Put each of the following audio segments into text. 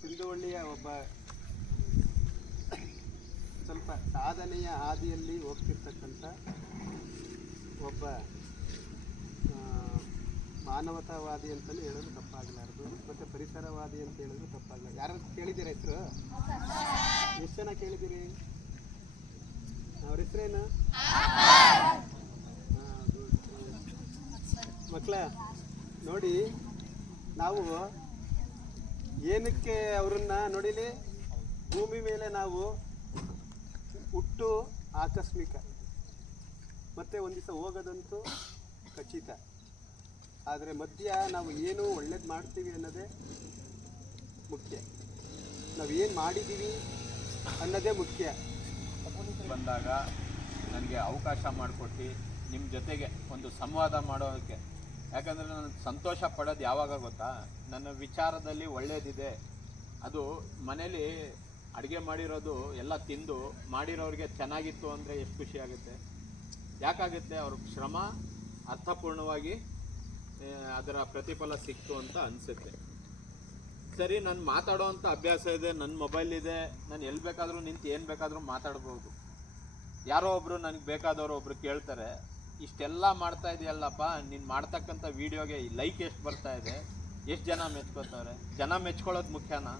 ಸಿಂಧುವಳ್ಳಿಯ ಒಬ್ಬ ಸ್ವಲ್ಪ ಸಾಧನೆಯ ಹಾದಿಯಲ್ಲಿ ಹೋಗ್ತಿರ್ತಕ್ಕಂಥ ಒಬ್ಬ ಮಾನವತಾವಾದಿ ಅಂತಲೇ ಹೇಳೋದು ತಪ್ಪಾಗಲಾರದು, ಮತ್ತು ಪರಿಸರವಾದಿ ಅಂತ ಹೇಳಿದ್ರು ತಪ್ಪಾಗಲಾರದು. ಯಾರು ಕೇಳಿದ್ದೀರ ಹೆಸರು? ಎಷ್ಟು ಜನ ಕೇಳಿದ್ದೀರಿ? ಅವ್ರ ಹೆಸರೇನು? ಮಕ್ಕಳ ನೋಡಿ, ನಾವು ಏನಕ್ಕೆ ಅವರನ್ನ ನೋಡಿಲಿ, ಭೂಮಿ ಮೇಲೆ ನಾವು ಹುಟ್ಟು ಆಕಸ್ಮಿಕ, ಮತ್ತು ಒಂದು ದಿವಸ ಹೋಗೋದಂತೂ ಖಚಿತ. ಆದರೆ ಮಧ್ಯ ನಾವು ಏನು ಒಳ್ಳೇದು ಮಾಡ್ತೀವಿ ಅನ್ನೋದೇ ಮುಖ್ಯ, ನಾವು ಏನು ಮಾಡಿದ್ದೀವಿ ಅನ್ನೋದೇ ಮುಖ್ಯ. ಬಂದಾಗ ನನಗೆ ಅವಕಾಶ ಮಾಡಿಕೊಟ್ಟು ನಿಮ್ಮ ಜೊತೆಗೆ ಒಂದು ಸಂವಾದ ಮಾಡೋದಕ್ಕೆ, ಯಾಕಂದರೆ ನಾನು ಸಂತೋಷ ಪಡೋದು ಯಾವಾಗ ಗೊತ್ತಾ, ನನ್ನ ವಿಚಾರದಲ್ಲಿ ಒಳ್ಳೆಯದಿದೆ, ಅದು ಮನೇಲಿ ಅಡುಗೆ ಮಾಡಿರೋದು ಎಲ್ಲ ತಿಂದು ಮಾಡಿರೋರಿಗೆ ಚೆನ್ನಾಗಿತ್ತು ಅಂದರೆ ಎಷ್ಟು ಖುಷಿ ಆಗುತ್ತೆ. ಯಾಕಾಗುತ್ತೆ? ಅವ್ರ ಶ್ರಮ ಅರ್ಥಪೂರ್ಣವಾಗಿ ಅದರ ಪ್ರತಿಫಲ ಸಿಕ್ತು ಅಂತ ಅನಿಸುತ್ತೆ. ಸರಿ, ನಾನು ಮಾತಾಡೋವಂಥ ಅಭ್ಯಾಸ ಇದೆ, ನನ್ನ ಮೊಬೈಲ್ ಇದೆ, ನಾನು ಎಲ್ಲಿ ಬೇಕಾದರೂ ನಿಂತು ಏನು ಬೇಕಾದರೂ ಮಾತಾಡ್ಬೋದು. ಯಾರೋ ಒಬ್ಬರು ನನಗೆ ಬೇಕಾದವರು ಒಬ್ಬರು ಕೇಳ್ತಾರೆ, ಇಷ್ಟೆಲ್ಲ ಮಾಡ್ತಾ ಇದೆಯಲ್ಲಪ್ಪ, ನೀನು ಮಾಡ್ತಕ್ಕಂಥ ವೀಡಿಯೋಗೆ ಲೈಕ್ ಎಷ್ಟು ಬರ್ತಾ ಇದೆ, ಎಷ್ಟು ಜನ ಮೆಚ್ಕೋತಾರೆ? ಜನ ಮೆಚ್ಕೊಳ್ಳೋದು ಮುಖ್ಯನಾ?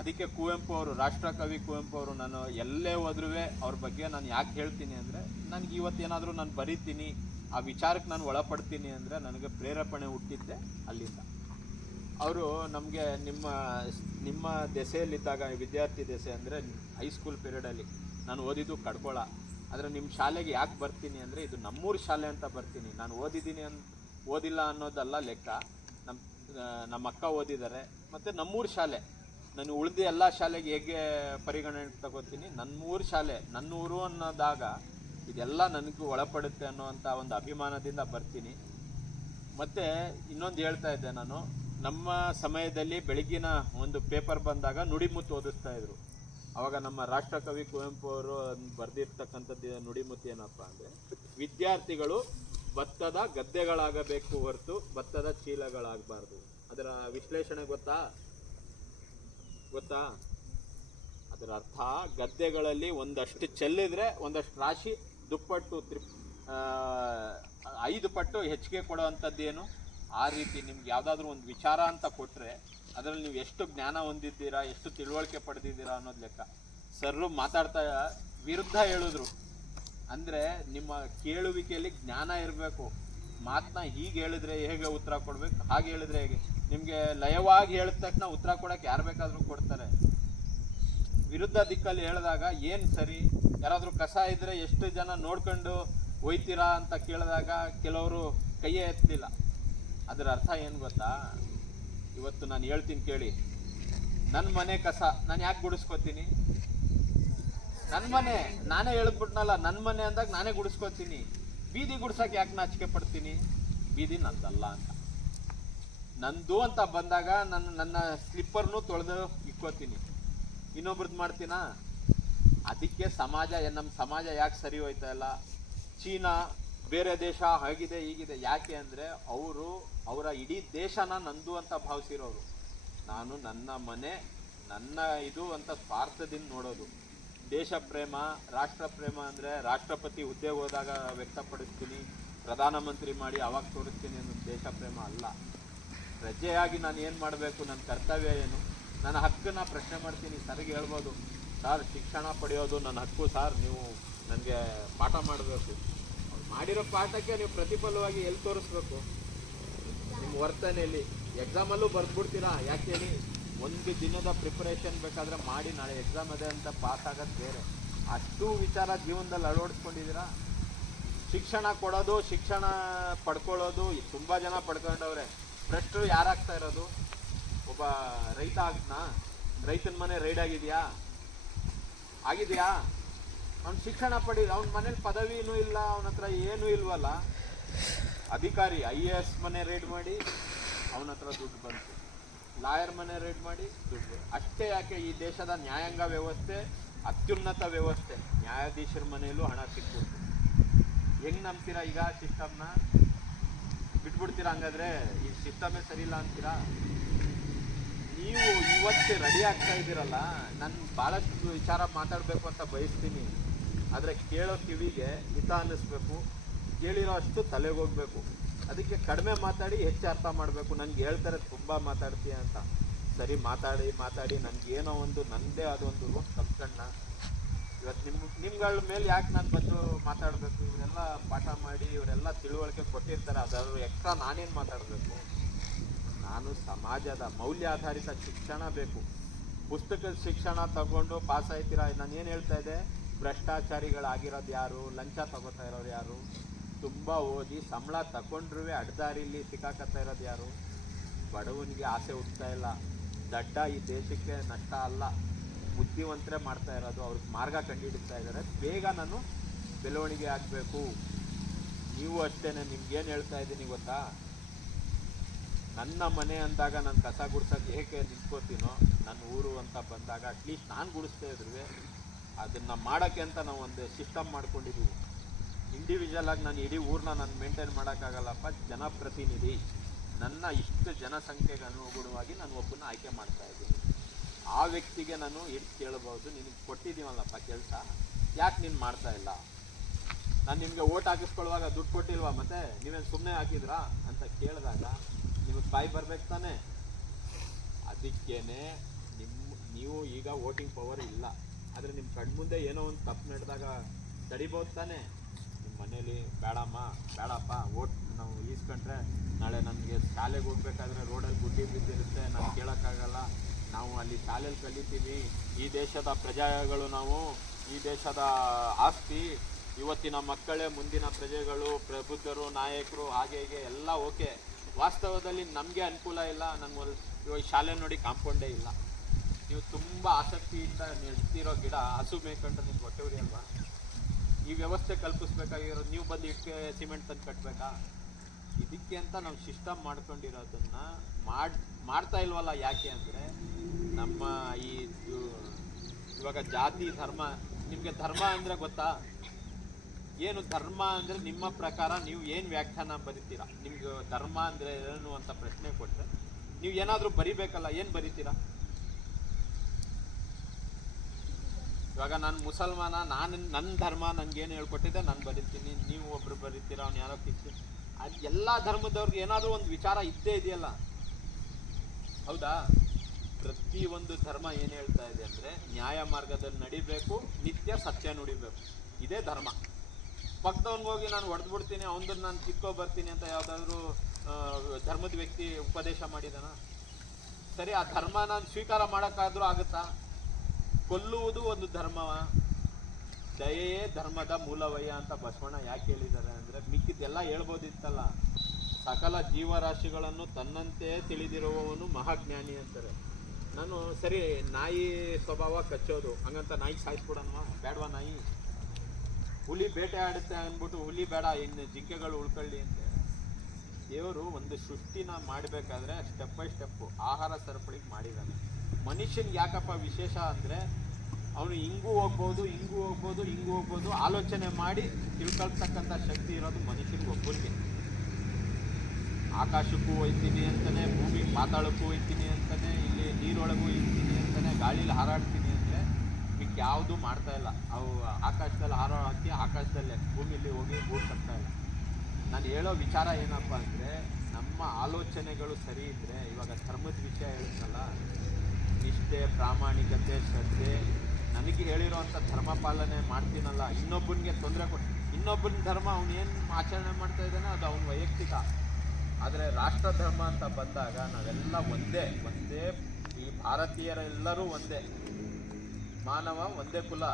ಅದಕ್ಕೆ ಕುವೆಂಪು ಅವರು, ರಾಷ್ಟ್ರಕವಿ ಕುವೆಂಪು ಅವರು, ನಾನು ಎಲ್ಲೇ ಹೋದ್ರೂ ಅವ್ರ ಬಗ್ಗೆ ನಾನು ಯಾಕೆ ಹೇಳ್ತೀನಿ ಅಂದರೆ, ನನಗೆ ಇವತ್ತೇನಾದರೂ ನಾನು ಬರೀತೀನಿ, ಆ ವಿಚಾರಕ್ಕೆ ನಾನು ಒಳಪಡ್ತೀನಿ ಅಂದರೆ ನನಗೆ ಪ್ರೇರೇಪಣೆ ಹುಟ್ಟಿದ್ದೆ ಅಲ್ಲಿಂದ. ಅವರು ನಮಗೆ ನಿಮ್ಮ ದೆಸೆಯಲ್ಲಿದ್ದಾಗ, ವಿದ್ಯಾರ್ಥಿ ದೆಸೆ ಅಂದರೆ ಹೈಸ್ಕೂಲ್ ಪೀರಿಯಡಲ್ಲಿ ನಾನು ಓದಿದ್ದು ಕಡ್ಕೊಳ, ಆದರೆ ನಿಮ್ಮ ಶಾಲೆಗೆ ಯಾಕೆ ಬರ್ತೀನಿ ಅಂದರೆ, ಇದು ನಮ್ಮೂರ ಶಾಲೆ ಅಂತ ಬರ್ತೀನಿ. ನಾನು ಓದಿಲ್ಲ ಅನ್ನೋದಲ್ಲ ಲೆಕ್ಕ, ನಮ್ಮ ಅಕ್ಕ ಓದಿದ್ದಾರೆ, ಮತ್ತು ನಮ್ಮೂರ ಶಾಲೆ, ನಾನು ಉಳಿದ ಎಲ್ಲ ಶಾಲೆಗೆ ಹೇಗೆ ಪರಿಗಣನೆ ತಗೋತೀನಿ, ನನ್ನೂರು ಶಾಲೆ, ನನ್ನೂರು ಅನ್ನೋದಾಗ ಇದೆಲ್ಲ ನನಗೂ ಒಳಪಡುತ್ತೆ ಅನ್ನೋವಂಥ ಒಂದು ಅಭಿಮಾನದಿಂದ ಬರ್ತೀನಿ. ಮತ್ತು ಇನ್ನೊಂದು ಹೇಳ್ತಾ ಇದ್ದೆ ನಾನು, ನಮ್ಮ ಸಮಯದಲ್ಲಿ ಬೆಳಗಿನ ಒಂದು ಪೇಪರ್ ಬಂದಾಗ ನುಡಿಮುತ್ತು ಓದಿಸ್ತಾ ಇದ್ರು. ಆವಾಗ ನಮ್ಮ ರಾಷ್ಟ್ರಕವಿ ಕುವೆಂಪು ಅವರು ಬರೆದಿರ್ತಕ್ಕಂಥದ್ದು ನುಡಿಮುತ್ತು ಏನಪ್ಪ ಅಂದರೆ, ವಿದ್ಯಾರ್ಥಿಗಳು ಭತ್ತದ ಗದ್ದೆಗಳಾಗಬೇಕು ಹೊರತು ಭತ್ತದ ಚೀಲಗಳಾಗಬಾರ್ದು. ಅದರ ವಿಶ್ಲೇಷಣೆ ಗೊತ್ತಾ? ಅದರ ಅರ್ಥ, ಗದ್ದೆಗಳಲ್ಲಿ ಒಂದಷ್ಟು ಚೆಲ್ಲಿದ್ರೆ ಒಂದಷ್ಟು ರಾಶಿ ದುಪ್ಪಟ್ಟು 5 ಪಟ್ಟು ಹೆಚ್ಚಿಗೆ ಕೊಡೋವಂಥದ್ದೇನು, ಆ ರೀತಿ ನಿಮ್ಗೆ ಯಾವುದಾದ್ರೂ ಒಂದು ವಿಚಾರ ಅಂತ ಕೊಟ್ಟರೆ ಅದರಲ್ಲಿ ನೀವು ಎಷ್ಟು ಜ್ಞಾನ ಹೊಂದಿದ್ದೀರಾ, ಎಷ್ಟು ತಿಳುವಳಿಕೆ ಪಡೆದಿದ್ದೀರಾ ಅನ್ನೋದು ಲೆಕ್ಕ. ಸರ್ರು ಮಾತಾಡ್ತಾ ವಿರುದ್ಧ ಹೇಳಿದ್ರು ಅಂದರೆ, ನಿಮ್ಮ ಕೇಳುವಿಕೆಯಲ್ಲಿ ಜ್ಞಾನ ಇರಬೇಕು. ಮಾತನ್ನ ಹೀಗೆ ಹೇಳಿದ್ರೆ ಹೇಗೆ ಉತ್ತರ ಕೊಡಬೇಕು, ಹಾಗೆ ಹೇಳಿದ್ರೆ ಹೇಗೆ. ನಿಮಗೆ ಲಯವಾಗಿ ಹೇಳಿದ ತಕ್ಷಣ ಉತ್ತರ ಕೊಡೋಕ್ಕೆ ಯಾರು ಬೇಕಾದರೂ ಕೊಡ್ತಾರೆ. ವಿರುದ್ಧ ದಿಕ್ಕಲ್ಲಿ ಹೇಳಿದಾಗ ಏನು ಸರಿ, ಯಾರಾದರೂ ಕಸ ಇದ್ದರೆ ಎಷ್ಟು ಜನ ನೋಡ್ಕೊಂಡು ಒಯ್ತೀರಾ ಅಂತ ಕೇಳಿದಾಗ ಕೆಲವರು ಕೈಯೇ ಎತ್ತಲಿಲ್ಲ. ಅದರ ಅರ್ಥ ಏನು ಗೊತ್ತಾ? ಇವತ್ತು ನಾನು ಹೇಳ್ತೀನಿ ಕೇಳಿ, ನನ್ನ ಮನೆ ಕಸ ನಾನು ಯಾಕೆ ಗುಡಿಸ್ಕೊತೀನಿ? ನನ್ನ ಮನೆ ನಾನೇ ಹೇಳಿದ್ಬಿಟ್ನಲ್ಲ, ನನ್ನ ಮನೆ ಅಂದಾಗ ನಾನೇ ಗುಡಿಸ್ಕೊತೀನಿ. ಬೀದಿ ಗುಡ್ಸಕ್ಕೆ ಯಾಕೆ ನಾಚಿಕೆ ಪಡ್ತೀನಿ? ಬೀದಿ ನಂದಲ್ಲ ಅಂತ. ನಂದು ಅಂತ ಬಂದಾಗ ನನ್ನ ಸ್ಲಿಪ್ಪರ್ನು ತೊಳೆದು ಇಕ್ಕೋತೀನಿ, ಇನ್ನೊಬ್ರದ್ದು ಮಾಡ್ತೀನಾ? ಅದಕ್ಕೆ ನಮ್ಮ ಸಮಾಜ ಯಾಕೆ ಸರಿ ಹೋಯ್ತಾ ಇಲ್ಲ? ಚೀನಾ ಬೇರೆ ದೇಶ ಆಗಿದೆ ಹೀಗಿದೆ, ಯಾಕೆ ಅಂದರೆ ಅವರ ಇಡೀ ದೇಶನ ನಂದು ಅಂತ ಭಾವಿಸಿರೋರು. ನಾನು ನನ್ನ ಮನೆ ನನ್ನ ಇದು ಅಂತ ಸ್ವಾರ್ಥದಿಂದ ನೋಡೋದು. ದೇಶ ಪ್ರೇಮ, ರಾಷ್ಟ್ರ ಪ್ರೇಮ ಅಂದರೆ ರಾಷ್ಟ್ರಪತಿ ಹುದ್ದೆಗೆ ಹೋದಾಗ ವ್ಯಕ್ತಪಡಿಸ್ತೀನಿ, ಪ್ರಧಾನಮಂತ್ರಿ ಮಾಡಿ ಅವಾಗ ತೋರಿಸ್ತೀನಿ ಅನ್ನೋದು ದೇಶ ಪ್ರೇಮ ಅಲ್ಲ. ಪ್ರಜೆಯಾಗಿ ನಾನು ಏನು ಮಾಡಬೇಕು, ನನ್ನ ಕರ್ತವ್ಯ ಏನು, ನನ್ನ ಹಕ್ಕನ್ನು ಪ್ರಶ್ನೆ ಮಾಡ್ತೀನಿ. ಸರ್ಗೆ ಹೇಳ್ಬೋದು, ಸರ್ ಶಿಕ್ಷಣ ಪಡೆಯೋದು ನನ್ನ ಹಕ್ಕು ಸರ್, ನೀವು ನನಗೆ ಪಾಠ ಮಾಡಬೇಕು. ಅವ್ರು ಮಾಡಿರೋ ಪಾಠಕ್ಕೆ ನೀವು ಪ್ರತಿಫಲವಾಗಿ ಎಲ್ಲಿ ತೋರಿಸ್ಬೇಕು? ನಿಮ್ಮ ವರ್ತನೆಯಲ್ಲಿ. ಎಕ್ಸಾಮಲ್ಲೂ ಬರೆದ್ಬಿಡ್ತೀರಾ, ಯಾಕೆ ಹೇಳಿ? ಒಂದು ದಿನದ ಪ್ರಿಪರೇಷನ್ ಬೇಕಾದರೆ ಮಾಡಿ, ನಾಳೆ ಎಕ್ಸಾಮ್ ಇದೆ ಅಂತ ಪಾಸ್ ಆಗೋದು ಬೇರೆ. ಅಷ್ಟು ವಿಚಾರ ಜೀವನದಲ್ಲಿ ಅಳವಡಿಸ್ಕೊಂಡಿದ್ದೀರಾ? ಶಿಕ್ಷಣ ಕೊಡೋದು, ಶಿಕ್ಷಣ ಪಡ್ಕೊಳ್ಳೋದು ತುಂಬ ಜನ ಪಡ್ಕೊಂಡವ್ರೆ. ಭ್ರಷ್ಟರು ಯಾರಾಗ್ತಾ ಇರೋದು? ಒಬ್ಬ ರೈತ ಆಗ್ನಾ? ರೈತನ ಮನೆ ರೈಡ್ ಆಗಿದೆಯಾ? ಅವ್ನು ಶಿಕ್ಷಣ ಪಡೀಲಿ, ಅವ್ನ ಮನೇಲಿ ಪದವಿನೂ ಇಲ್ಲ, ಅವನ ಹತ್ರ ಏನೂ ಇಲ್ವಲ್ಲ. ಅಧಿಕಾರಿ IAS ಮನೆ ರೈಡ್ ಮಾಡಿ ಅವನ ಹತ್ರ ದುಡ್ಡು ಬಂತು, ಲಾಯರ್ ಮನೆ ರೈಡ್ ಮಾಡಿ ದುಡ್ಡು. ಅಷ್ಟೇ ಯಾಕೆ, ಈ ದೇಶದ ನ್ಯಾಯಾಂಗ ವ್ಯವಸ್ಥೆ ಅತ್ಯುನ್ನತ ವ್ಯವಸ್ಥೆ, ನ್ಯಾಯಾಧೀಶರ ಮನೆಯಲ್ಲೂ ಹಣ ಸಿಕ್ಬಿಡ್ತು. ಹೆಂಗೆ ನಂಬ್ತೀರಾ ಈಗ ಸಿಸ್ಟಮ್ನ? ಬಿಟ್ಬಿಡ್ತೀರಾ? ಹಂಗಾದ್ರೆ ಈ ಸಿಸ್ಟಮೇ ಸರಿ ಇಲ್ಲ ಅಂತೀರಾ? ಇವತ್ತು ರೆಡಿ ಆಗ್ತಾ ಇದ್ದೀರಲ್ಲ, ನಾನು ಭಾಳಷ್ಟು ವಿಚಾರ ಮಾತಾಡಬೇಕು ಅಂತ ಬಯಸ್ತೀನಿ. ಆದರೆ ಕೇಳೋ ಕಿವಿಗೆ ಹಿತ ಅನ್ನಿಸ್ಬೇಕು, ಕೇಳಿರೋ ಅಷ್ಟು ತಲೆಗೆ ಹೋಗ್ಬೇಕು. ಅದಕ್ಕೆ ಕಡಿಮೆ ಮಾತಾಡಿ ಹೆಚ್ಚು ಅರ್ಥ ಮಾಡಬೇಕು. ನನಗೆ ಹೇಳ್ತಾರೆ ತುಂಬ ಮಾತಾಡ್ತೀಯ ಅಂತ. ಸರಿ, ಮಾತಾಡಿ ನನಗೇನೋ ಒಂದು ನನ್ನದೇ ಆದೊಂದು ರೂಟ್ ಕಲ್ತ್ಕೊಂಡ. ಇವತ್ತು ನಿಮ್ಗಳ ಮೇಲೆ ಯಾಕೆ ನಾನು ಬಂದು ಮಾತಾಡಬೇಕು? ಇವರೆಲ್ಲ ಪಾಠ ಮಾಡಿ ಇವರೆಲ್ಲ ತಿಳುವಳಿಕೆ ಕೊಟ್ಟಿರ್ತಾರೆ, ಅದರ ಎಕ್ಸ್ಟ್ರಾ ನಾನೇನು ಮಾತಾಡಬೇಕು? ನಾನು ಸಮಾಜದ ಮೌಲ್ಯ ಆಧಾರಿತ ಶಿಕ್ಷಣ ಬೇಕು. ಪುಸ್ತಕದ ಶಿಕ್ಷಣ ತಗೊಂಡು ಪಾಸ್ ಆಯ್ತೀರಾ? ನಾನು ಏನು ಹೇಳ್ತಾ ಇದ್ದೆ, ಭ್ರಷ್ಟಾಚಾರಿಗಳಾಗಿರೋದು ಯಾರು? ಲಂಚ ತಗೋತಾ ಇರೋರು ಯಾರು? ತುಂಬ ಓದಿ ಸಂಬಳ ತಗೊಂಡ್ರೂ ಅಡ್ಡದಾರಿಲಿ ಸಿಕ್ಕಾಕತ್ತಾ ಇರೋದು ಯಾರು? ಬಡವನಿಗೆ ಆಸೆ ಹುಡ್ತಾ ಇಲ್ಲ. ದಡ್ಡ ಈ ದೇಶಕ್ಕೆ ನಷ್ಟ ಅಲ್ಲ, ಬುದ್ಧಿವಂತರೇ ಮಾಡ್ತಾ ಇರೋದು. ಅವ್ರಿಗೆ ಮಾರ್ಗ ಕಂಡುಹಿಡಿತಾ ಇದ್ದಾರೆ. ಬೇಗ ನಾನು ಬೆಳವಣಿಗೆ ಆಗಬೇಕು. ನೀವು ಅಷ್ಟೇ. ನಿಮ್ಗೇನು ಹೇಳ್ತಾ ಇದ್ದೀನಿ ಗೊತ್ತಾ? ನನ್ನ ಮನೆ ಅಂದಾಗ ನಾನು ಕಸ ಗುಡ್ಸೋಕೆ ಏಕೆ ನಿಂತ್ಕೋತೀನೋ, ನನ್ನ ಊರು ಅಂತ ಬಂದಾಗ ಅಟ್ಲೀಸ್ಟ್ ನಾನು ಗುಡಿಸ್ತಾ ಇದ್ವಿ. ಅದನ್ನು ಮಾಡೋಕ್ಕೆ ಅಂತ ನಾವು ಒಂದು ಸಿಸ್ಟಮ್ ಮಾಡ್ಕೊಂಡಿದ್ದೀವಿ. ಇಂಡಿವಿಜುವಲ್ ಆಗಿ ನಾನು ಇಡೀ ಊರನ್ನ ನಾನು ಮೇಂಟೈನ್ ಮಾಡೋಕ್ಕಾಗಲ್ಲಪ್ಪ. ಜನಪ್ರತಿನಿಧಿ, ನನ್ನ ಇಷ್ಟು ಜನಸಂಖ್ಯೆಗೆ ಅನುಗುಣವಾಗಿ ನಾನು ಒಬ್ಬನ ಆಯ್ಕೆ ಮಾಡ್ತಾ ಇದ್ದೀನಿ. ಆ ವ್ಯಕ್ತಿಗೆ ನಾನು ಎಷ್ಟು ಕೇಳ್ಬೋದು, ನಿನಗೆ ಕೊಟ್ಟಿದ್ದೀವಲ್ಲಪ್ಪ ಕೆಲಸ, ಯಾಕೆ ನೀನು ಮಾಡ್ತಾ ಇಲ್ಲ? ನಾನು ನಿಮಗೆ ಓಟ್ ಹಾಕಿಸ್ಕೊಳ್ಳುವಾಗ ದುಡ್ಡು ಕೊಟ್ಟಿಲ್ವಾ? ಮತ್ತೆ ನೀವೇನು ಸುಮ್ಮನೆ ಹಾಕಿದ್ರಾ ಅಂತ ಕೇಳಿದಾಗ ನಿಮಗೆ ಬಾಯಿ ಬರ್ಬೇಕು ತಾನೆ. ಅದಕ್ಕೇನೆ ನೀವು ಈಗ ವೋಟಿಂಗ್ ಪವರ್ ಇಲ್ಲ, ಆದರೆ ನಿಮ್ಮ ಕಣ್ಮುಂದೆ ಏನೋ ಒಂದು ತಪ್ಪು ನಡೆದಾಗ ತಡಿಬೋದು ತಾನೆ. ನಿಮ್ಮ ಮನೇಲಿ ಬೇಡಪ್ಪ ಓಟ್ ನಾವು ಈಸ್ಕೊಂಡ್ರೆ ನಾಳೆ ನನಗೆ ಶಾಲೆಗೆ ಹೋಗ್ಬೇಕಾದ್ರೆ ರೋಡಲ್ಲಿ ಗುಡ್ಡಿ ಬಿದ್ದಿರುತ್ತೆ, ನಾನು ಕೇಳೋಕ್ಕಾಗಲ್ಲ. ನಾವು ಅಲ್ಲಿ ಶಾಲೆಯಲ್ಲಿ ಕಲಿತೀವಿ, ಈ ದೇಶದ ಪ್ರಜೆಗಳು ನಾವು, ಈ ದೇಶದ ಆಸ್ತಿ, ಇವತ್ತಿನ ಮಕ್ಕಳೇ ಮುಂದಿನ ಪ್ರಜೆಗಳು, ಪ್ರಬುದ್ಧರು, ನಾಯಕರು, ಹಾಗೆ ಹೀಗೆ ಎಲ್ಲ ಓಕೆ. ವಾಸ್ತವದಲ್ಲಿ ನಮಗೆ ಅನುಕೂಲ ಇಲ್ಲ. ನನಗೆ ಇವಾಗ ಶಾಲೆ ನೋಡಿ ಕಾಂಪೌಂಡೇ ಇಲ್ಲ. ನೀವು ತುಂಬ ಆಸಕ್ತಿಯಿಂದ ನೆಡ್ತಿರೋ ಗಿಡ ಹಸು ಮೇಯ್ಕೊಂಡ್ರೆ ನಿಮ್ಗೆ ಹೊಟ್ಟೆ ಉರಿ ಅಲ್ವಾ? ಈ ವ್ಯವಸ್ಥೆ ಕಲ್ಪಿಸ್ಬೇಕಾಗಿರೋದು ನೀವು ಬಂದು ಇಟ್ಕೆ ಸಿಮೆಂಟ್ ತಂದು ಕಟ್ಟಬೇಕಾ? ಇದಕ್ಕೆ ಅಂತ ನಾವು ಸಿಸ್ಟಮ್ ಮಾಡ್ಕೊಂಡಿರೋದನ್ನು ಮಾಡ್ತಾ ಇಲ್ವಲ್ಲ. ಯಾಕೆ ಅಂದರೆ ನಮ್ಮ ಇವಾಗ ಜಾತಿ ಧರ್ಮ, ನಿಮಗೆ ಧರ್ಮ ಅಂದರೆ ಗೊತ್ತಾ? ಏನು ಧರ್ಮ ಅಂದರೆ ನಿಮ್ಮ ಪ್ರಕಾರ ನೀವು ಏನು ವ್ಯಾಖ್ಯಾನ ಬರಿತೀರಾ? ನಿಮ್ಗೆ ಧರ್ಮ ಅಂದರೆ ಏನು ಅಂತ ಪ್ರಶ್ನೆ ಕೊಟ್ಟರೆ ನೀವು ಏನಾದರೂ ಬರಿಬೇಕಲ್ಲ, ಏನು ಬರಿತೀರಾ? ಇವಾಗ ನಾನು ಮುಸಲ್ಮಾನ, ನನ್ನ ಧರ್ಮ ನನಗೇನು ಹೇಳ್ಕೊಟ್ಟಿದ್ದೆ ನಾನು ಬರಿತೀನಿ, ನೀವು ಒಬ್ರು ಬರಿತೀರಾ, ಅವ್ನು ಯಾರೋ ಕಿತ್ತು. ಅದು ಎಲ್ಲ ಧರ್ಮದವ್ರಿಗೆ ಏನಾದರೂ ಒಂದು ವಿಚಾರ ಇದ್ದೇ ಇದೆಯಲ್ಲ, ಹೌದಾ? ಪ್ರತಿಯೊಂದು ಧರ್ಮ ಏನು ಹೇಳ್ತಾ ಇದೆ ಅಂದರೆ ನ್ಯಾಯ ಮಾರ್ಗದಲ್ಲಿ ನಡಿಬೇಕು, ನಿತ್ಯ ಸತ್ಯ ನುಡಿಬೇಕು. ಇದೇ ಧರ್ಮ. ಪಕ್ಕದವನಿಗೆ ಹೋಗಿ ನಾನು ಹೊಡೆದು ಬಿಡ್ತೀನಿ, ಅವನದನ್ನು ನಾನು ಕಿತ್ಕೊ ಬರ್ತೀನಿ ಅಂತ ಯಾವುದಾದ್ರೂ ಧರ್ಮದ ವ್ಯಕ್ತಿ ಉಪದೇಶ ಮಾಡಿದಾನ? ಸರಿ, ಆ ಧರ್ಮ ನಾನು ಸ್ವೀಕಾರ ಮಾಡೋಕ್ಕಾದ್ರೂ ಆಗುತ್ತಾ? ಕೊಲ್ಲುವುದು ಒಂದು ಧರ್ಮವ? ದಯೆಯೇ ಧರ್ಮದ ಮೂಲವಯ್ಯ ಅಂತ ಬಸವಣ್ಣ ಯಾಕೆ ಹೇಳಿದ್ದಾರೆ ಅಂದರೆ ಮಿಕ್ಕಿದ್ದೆಲ್ಲ ಹೇಳ್ಬೋದಿತ್ತಲ್ಲ. ಸಕಲ ಜೀವರಾಶಿಗಳನ್ನು ತನ್ನಂತೆ ತಿಳಿದಿರುವವನು ಮಹಾಜ್ಞಾನಿ ಅಂತಾರೆ. ನಾನು ಸರಿ, ನಾಯಿ ಸ್ವಭಾವ ಕಚ್ಚೋದು, ಹಂಗಂತ ನಾಯಿ ಸಾಯಿಸ್ಬಿಡೋಣ ಬೇಡವಾ? ನಾಯಿ ಹುಲಿ ಬೇಟೆ ಆಡುತ್ತೆ ಅಂದ್ಬಿಟ್ಟು ಹುಲಿ ಬೇಡ, ಇನ್ನು ಜಿಂಕೆಗಳು ಉಳ್ಕೊಳ್ಳಿ ಅಂತ. ದೇವರು ಒಂದು ಸೃಷ್ಟಿನ ಮಾಡಬೇಕಾದ್ರೆ ಸ್ಟೆಪ್ ಬೈ ಸ್ಟೆಪ್ಪು ಆಹಾರ ಸರಪಳಿಗೆ ಮಾಡಿದ್ದಾನೆ. ಮನುಷ್ಯನಿಗೆ ಯಾಕಪ್ಪ ವಿಶೇಷ ಅಂದರೆ ಅವನು ಹಿಂಗೂ ಹೋಗ್ಬೋದು ಆಲೋಚನೆ ಮಾಡಿ ತಿಳ್ಕೊಳ್ತಕ್ಕಂಥ ಶಕ್ತಿ ಇರೋದು ಮನುಷ್ಯನಿಗೆ ಒಬ್ಬರಿಗೆ. ಆಕಾಶಕ್ಕೂ ಹೋಯ್ತೀನಿ ಅಂತಾನೆ, ಭೂಮಿಗೆ ಪಾತಾಳಕ್ಕೂ ಹೋಯ್ತೀನಿ ಅಂತಾನೆ, ಇಲ್ಲಿ ನೀರೊಳಗೂ ಇರ್ತೀನಿ ಅಂತಾನೆ, ಗಾಳೀಲಿ ಹಾರಾಡ್ತೀನಿ ಅಂದರೆ ಮಿಕ್ಕ ಯಾವುದೂ ಮಾಡ್ತಾ ಇಲ್ಲ. ಅವು ಆಕಾಶದಲ್ಲಿ ಹಾರೋ ಹಾಕಿ ಆಕಾಶದಲ್ಲೇ ಭೂಮಿಯಲ್ಲಿ ಹೋಗಿ ಗೂಡ್ಸಕ್ತಾ ಇಲ್ಲ. ನಾನು ಹೇಳೋ ವಿಚಾರ ಏನಪ್ಪ ಅಂದರೆ ನಮ್ಮ ಆಲೋಚನೆಗಳು ಸರಿ ಇದ್ದರೆ, ಇವಾಗ ಧರ್ಮದ ವಿಷಯ ಹೇಳಿದ್ನಲ್ಲ, ನಿಷ್ಠೆ, ಪ್ರಾಮಾಣಿಕತೆ, ಶ್ರದ್ಧೆ, ನನಗೆ ಹೇಳಿರೋವಂಥ ಧರ್ಮ ಪಾಲನೆ ಮಾಡ್ತೀನಲ್ಲ, ಇನ್ನೊಬ್ಬನಿಗೆ ತೊಂದರೆ ಇನ್ನೊಬ್ಬನ ಧರ್ಮ ಅವನು ಏನು ಆಚರಣೆ ಮಾಡ್ತಾ ಇದ್ದಾನೆ ಅದು ಅವನ ವೈಯಕ್ತಿಕ. ಆದರೆ ರಾಷ್ಟ್ರ ಧರ್ಮ ಅಂತ ಬಂದಾಗ ನಾವೆಲ್ಲ ಒಂದೇ, ಈ ಭಾರತೀಯರೆಲ್ಲರೂ ಒಂದೇ, ಮಾನವ ಒಂದೇ ಕುಲ